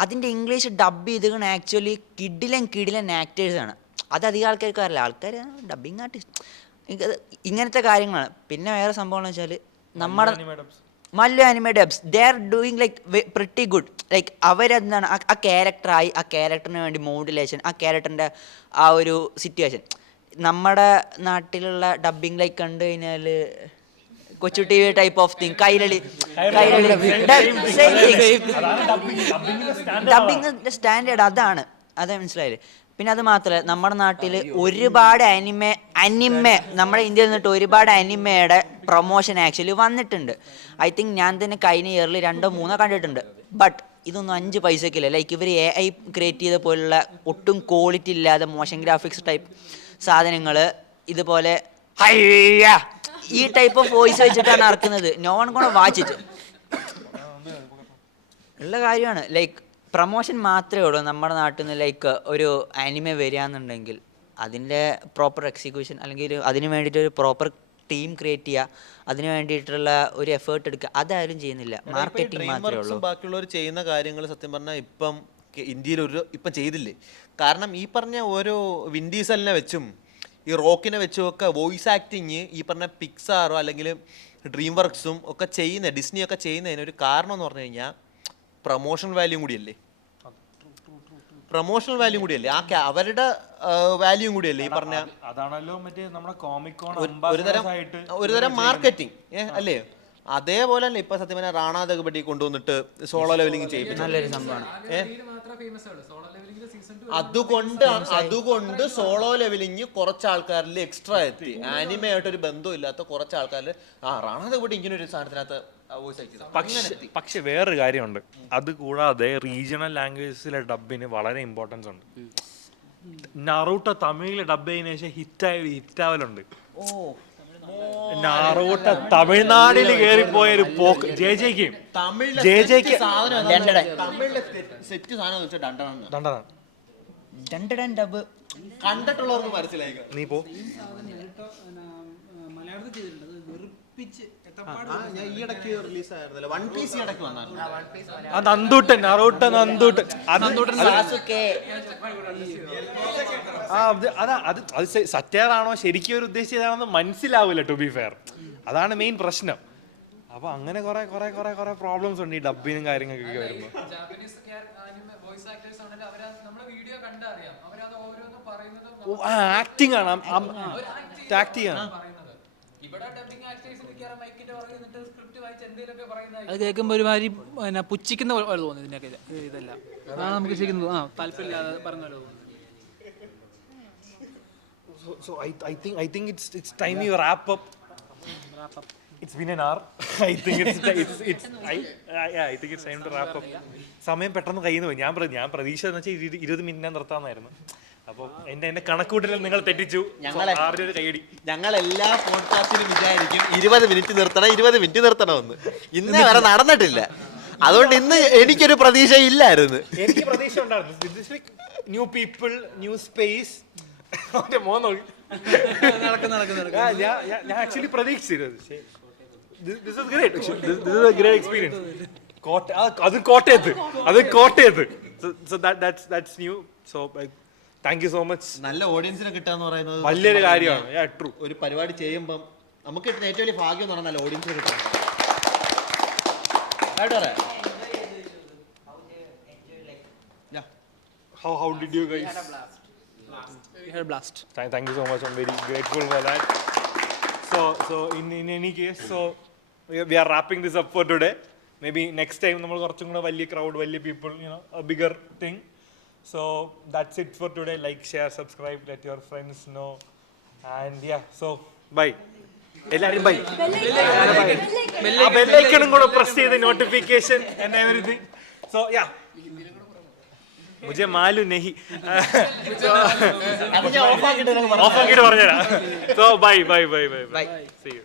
അതിൻ്റെ ഇംഗ്ലീഷ് ഡബ് ചെയ്ത് ആക്ച്വലി കിടിലൻ ആക്ടേഴ്സാണ്. അത് അധികം ആൾക്കാർക്ക് അറിയില്ല. ആൾക്കാർ ഡബിങ് ആർട്ടിസ്റ്റ് ഇങ്ങനത്തെ കാര്യങ്ങളാണ്. പിന്നെ വേറെ സംഭവം എന്ന് വെച്ചാൽ നമ്മുടെ Mallu anime ഡബ്സ് they are doing like pretty good. Like അവരെന്താണ് ആ ക്യാരക്ടറായി, ആ ക്യാരക്ടറിന് വേണ്ടി മോഡുലേഷൻ, ആ ക്യാരക്ടറിൻ്റെ ആ ഒരു സിറ്റുവേഷൻ. നമ്മുടെ നാട്ടിലുള്ള ഡബിങ് ലൈക്ക് കണ്ടു കഴിഞ്ഞാൽ കൊച്ചു T V type of thing, Kairali dubbing standard അതാണ്. അത് മനസ്സിലായില്ലേ? പിന്നെ അത് മാത്രമല്ല നമ്മുടെ നാട്ടിൽ ഒരുപാട് അനിമേ നമ്മുടെ ഇന്ത്യയിൽ നിന്നിട്ട് ഒരുപാട് അനിമയുടെ പ്രൊമോഷൻ ആക്ച്വലി വന്നിട്ടുണ്ട്. ഐ തിങ്ക് ഞാൻ തന്നെ കഴിഞ്ഞ ഇയറിൽ 2-3 കണ്ടിട്ടുണ്ട്. ബട്ട് ഇതൊന്നും 5 പൈസക്കില്ല. ലൈക്ക് ഇവർ AI ക്രിയേറ്റ് ചെയ്ത പോലുള്ള ഒട്ടും ക്വാളിറ്റി ഇല്ലാതെ മോശം ഗ്രാഫിക്സ് ടൈപ്പ് സാധനങ്ങൾ, ഇതുപോലെ ഈ ടൈപ്പ് ഓഫ് വോയിസ് വെച്ചിട്ടാണ് ഇറക്കുന്നത്. No one gonna watch it. ഉള്ള കാര്യമാണ്. ലൈക്ക് പ്രൊമോഷൻ മാത്രമേ ഉള്ളൂ നമ്മുടെ നാട്ടിൽ നിന്ന്. ലൈക്ക് ഒരു ആനിമേ വരികയെന്നുണ്ടെങ്കിൽ അതിൻ്റെ പ്രോപ്പർ എക്സിക്യൂഷൻ, അല്ലെങ്കിൽ അതിന് വേണ്ടിയിട്ട് ഒരു പ്രോപ്പർ ടീം ക്രിയേറ്റ് ചെയ്യുക, അതിന് വേണ്ടിയിട്ടുള്ള ഒരു എഫേർട്ട് എടുക്കുക, അതാരും ചെയ്യുന്നില്ല. മാർക്കറ്റിംഗ് മാത്രമേ ഉള്ളൂ. ബാക്കിയുള്ളവർ ചെയ്യുന്ന കാര്യങ്ങൾ സത്യം പറഞ്ഞാൽ ഇപ്പം ഇന്ത്യയിൽ ഇപ്പം ചെയ്തില്ലേ. കാരണം ഈ പറഞ്ഞ ഓരോ വിൻഡീസലിനെ വെച്ചും ഈ റോക്കിനെ വെച്ചും ഒക്കെ വോയിസ് ആക്ടിങ് ഈ പറഞ്ഞ പിക്സാറോ അല്ലെങ്കിൽ ഡ്രീം വർക്ക്സും ഒക്കെ ചെയ്യുന്ന, ഡിസ്നി ഒക്കെ ചെയ്യുന്നതിന് ഒരു കാരണം എന്ന് പറഞ്ഞു കഴിഞ്ഞാൽ പ്രൊമോഷണൽ വാല്യൂ കൂടിയല്ലേ. പ്രൊമോഷണൽ വാല്യൂ കൂടിയല്ലേ, ആ അവരുടെ വാല്യൂ കൂടിയല്ലേ ഈ പറഞ്ഞ. അതാണല്ലോ മറ്റേ നമ്മുടെ കോമിക്കോൺ ഒരുതരം മാർക്കറ്റിംഗ് അല്ലേ. അതേപോലെ തന്നെ ഇപ്പൊ സത്യം പറഞ്ഞാൽ റാണ ദഗ്ബട്ടി കൊണ്ടുവന്നിട്ട് സോളോ ലെവലിംഗ് ചെയ്യിപ്പിച്ചു. നല്ലൊരു സംഭവമാണ്. അതുകൊണ്ട് സോളോ ലെവലിംഗ് കുറച്ച് ആൾക്കാരിൽ എക്സ്ട്രാ എത്തി. ആനിമയായിട്ടൊരു ബന്ധവും ഇല്ലാത്ത കുറച്ച് ആൾക്കാരിൽ റാണ ദഗ്ബട്ടി ഇങ്ങനെ ഒരു സാധനത്തിനകത്ത്. പക്ഷെ വേറൊരു കാര്യമുണ്ട്, അത് കൂടാതെ റീജിയണൽ ലാംഗ്വേജസിലെ ഡബിന് വളരെ ഇമ്പോർട്ടൻസ് ഉണ്ട്. നറൂട്ടോ തമിഴിലെ ഡബ് ചെയ്യുന്ന ശേഷം ഹിറ്റാവലുണ്ട്. നറൂട്ടോ തമിഴ്നാട്ടിൽ കയറിപ്പോയ ഒരു പോക്ക്. ജെജെക്ക് കണ്ടിട്ടുള്ളവർക്ക് മനസ്സിലായി. നീ പോ. നന്ദൂട്ടൻ അത് സറ്റയറാണോ ശരിക്കും ഒരു ഉദ്ദേശിച്ചതാണെന്ന് മനസ്സിലാവില്ല. ടു ബി ഫെയർ, അതാണ് മെയിൻ പ്രശ്നം. അപ്പൊ അങ്ങനെ കുറെ പ്രോബ്ലംസ് ഉണ്ട് ഈ ഡബിനും കാര്യങ്ങളൊക്കെ വരുമ്പോ. ആക്ടിങ് ആണ്, ആക്ട് ചെയ്യണം. അത് കേൾക്കുമ്പോൾ ഒരുമാതിരി പുച്ഛിക്കുന്ന പോലെ തോന്നുന്നു. ഇതിനൊക്കെ ഇതെല്ലാം നമുക്ക് ശരിക്കും താല്പര്യമില്ലാതെ പറഞ്ഞ പോലെ തോന്നുന്നു. So I think it's time you wrap up. It's been an hour. I think I think it's time to wrap up. സമയം പെട്ടെന്ന് കയ്യിൽ നിന്ന് പോയി. ഞാൻ പ്രതീക്ഷ എന്ന് വെച്ചാൽ 20 മിനിറ്റ് നിർത്താമെന്നായിരുന്നു. അപ്പോൾ എന്റെ കണക്കൂട്ടലിൽ നിങ്ങൾ തെറ്റിച്ചു. ആരുടെ ഒരു കൈയടി. ഞങ്ങൾ എല്ലാ പോഡ്കാസ്റ്റിലും വിചാരിക്കും 20 മിനിറ്റ് നിർത്തണമെന്ന്. ഇന്നേ വരെ നടന്നിട്ടില്ല. അതുകൊണ്ട് ഇന്ന് എനിക്കൊരു പ്രതീക്ഷ ഇല്ലായിരുന്നു. എനിക്ക് പ്രതീക്ഷ ഉണ്ടായിരുന്നു. New people, new space. ഞാൻ ആക്ച്വലി പ്രതീക്ഷിച്ചിരുന്നു. This is great. This is a great experience. അത് കോട്ടയത്ത്. So that's new. So thank you so much. നല്ല ഓഡിയൻസിനെ കിട്ടാന്ന് പറയുന്നത് വലിയൊരു കാര്യമാണ്. ട്രൂ. ഒരു പരിപാടി ചെയ്യുമ്പം നമുക്ക് കിട്ടുന്ന ഏറ്റവും വലിയ ഭാഗ്യം എന്ന് പറഞ്ഞാൽ നല്ല ഓഡിയൻസിനെ കിട്ടുക. How did you guys? We had a blast. Thank you so much. I'm very grateful for that. So in any case, so we are wrapping this up for today. Maybe next time നമ്മൾ കുറച്ചും കൂടെ വലിയ crowd, വലിയ people, a bigger thing. So that's it for today. Like, share, subscribe, let your friends know. And yeah, so bye. എല്ലാവരും bye. ആ bell icon കൂടെ press ചെയ്ത് notification and everything. So yeah. मुझे मालूम नहीं. ऑफ आके പറഞ്ഞുതരാം. So bye. See you.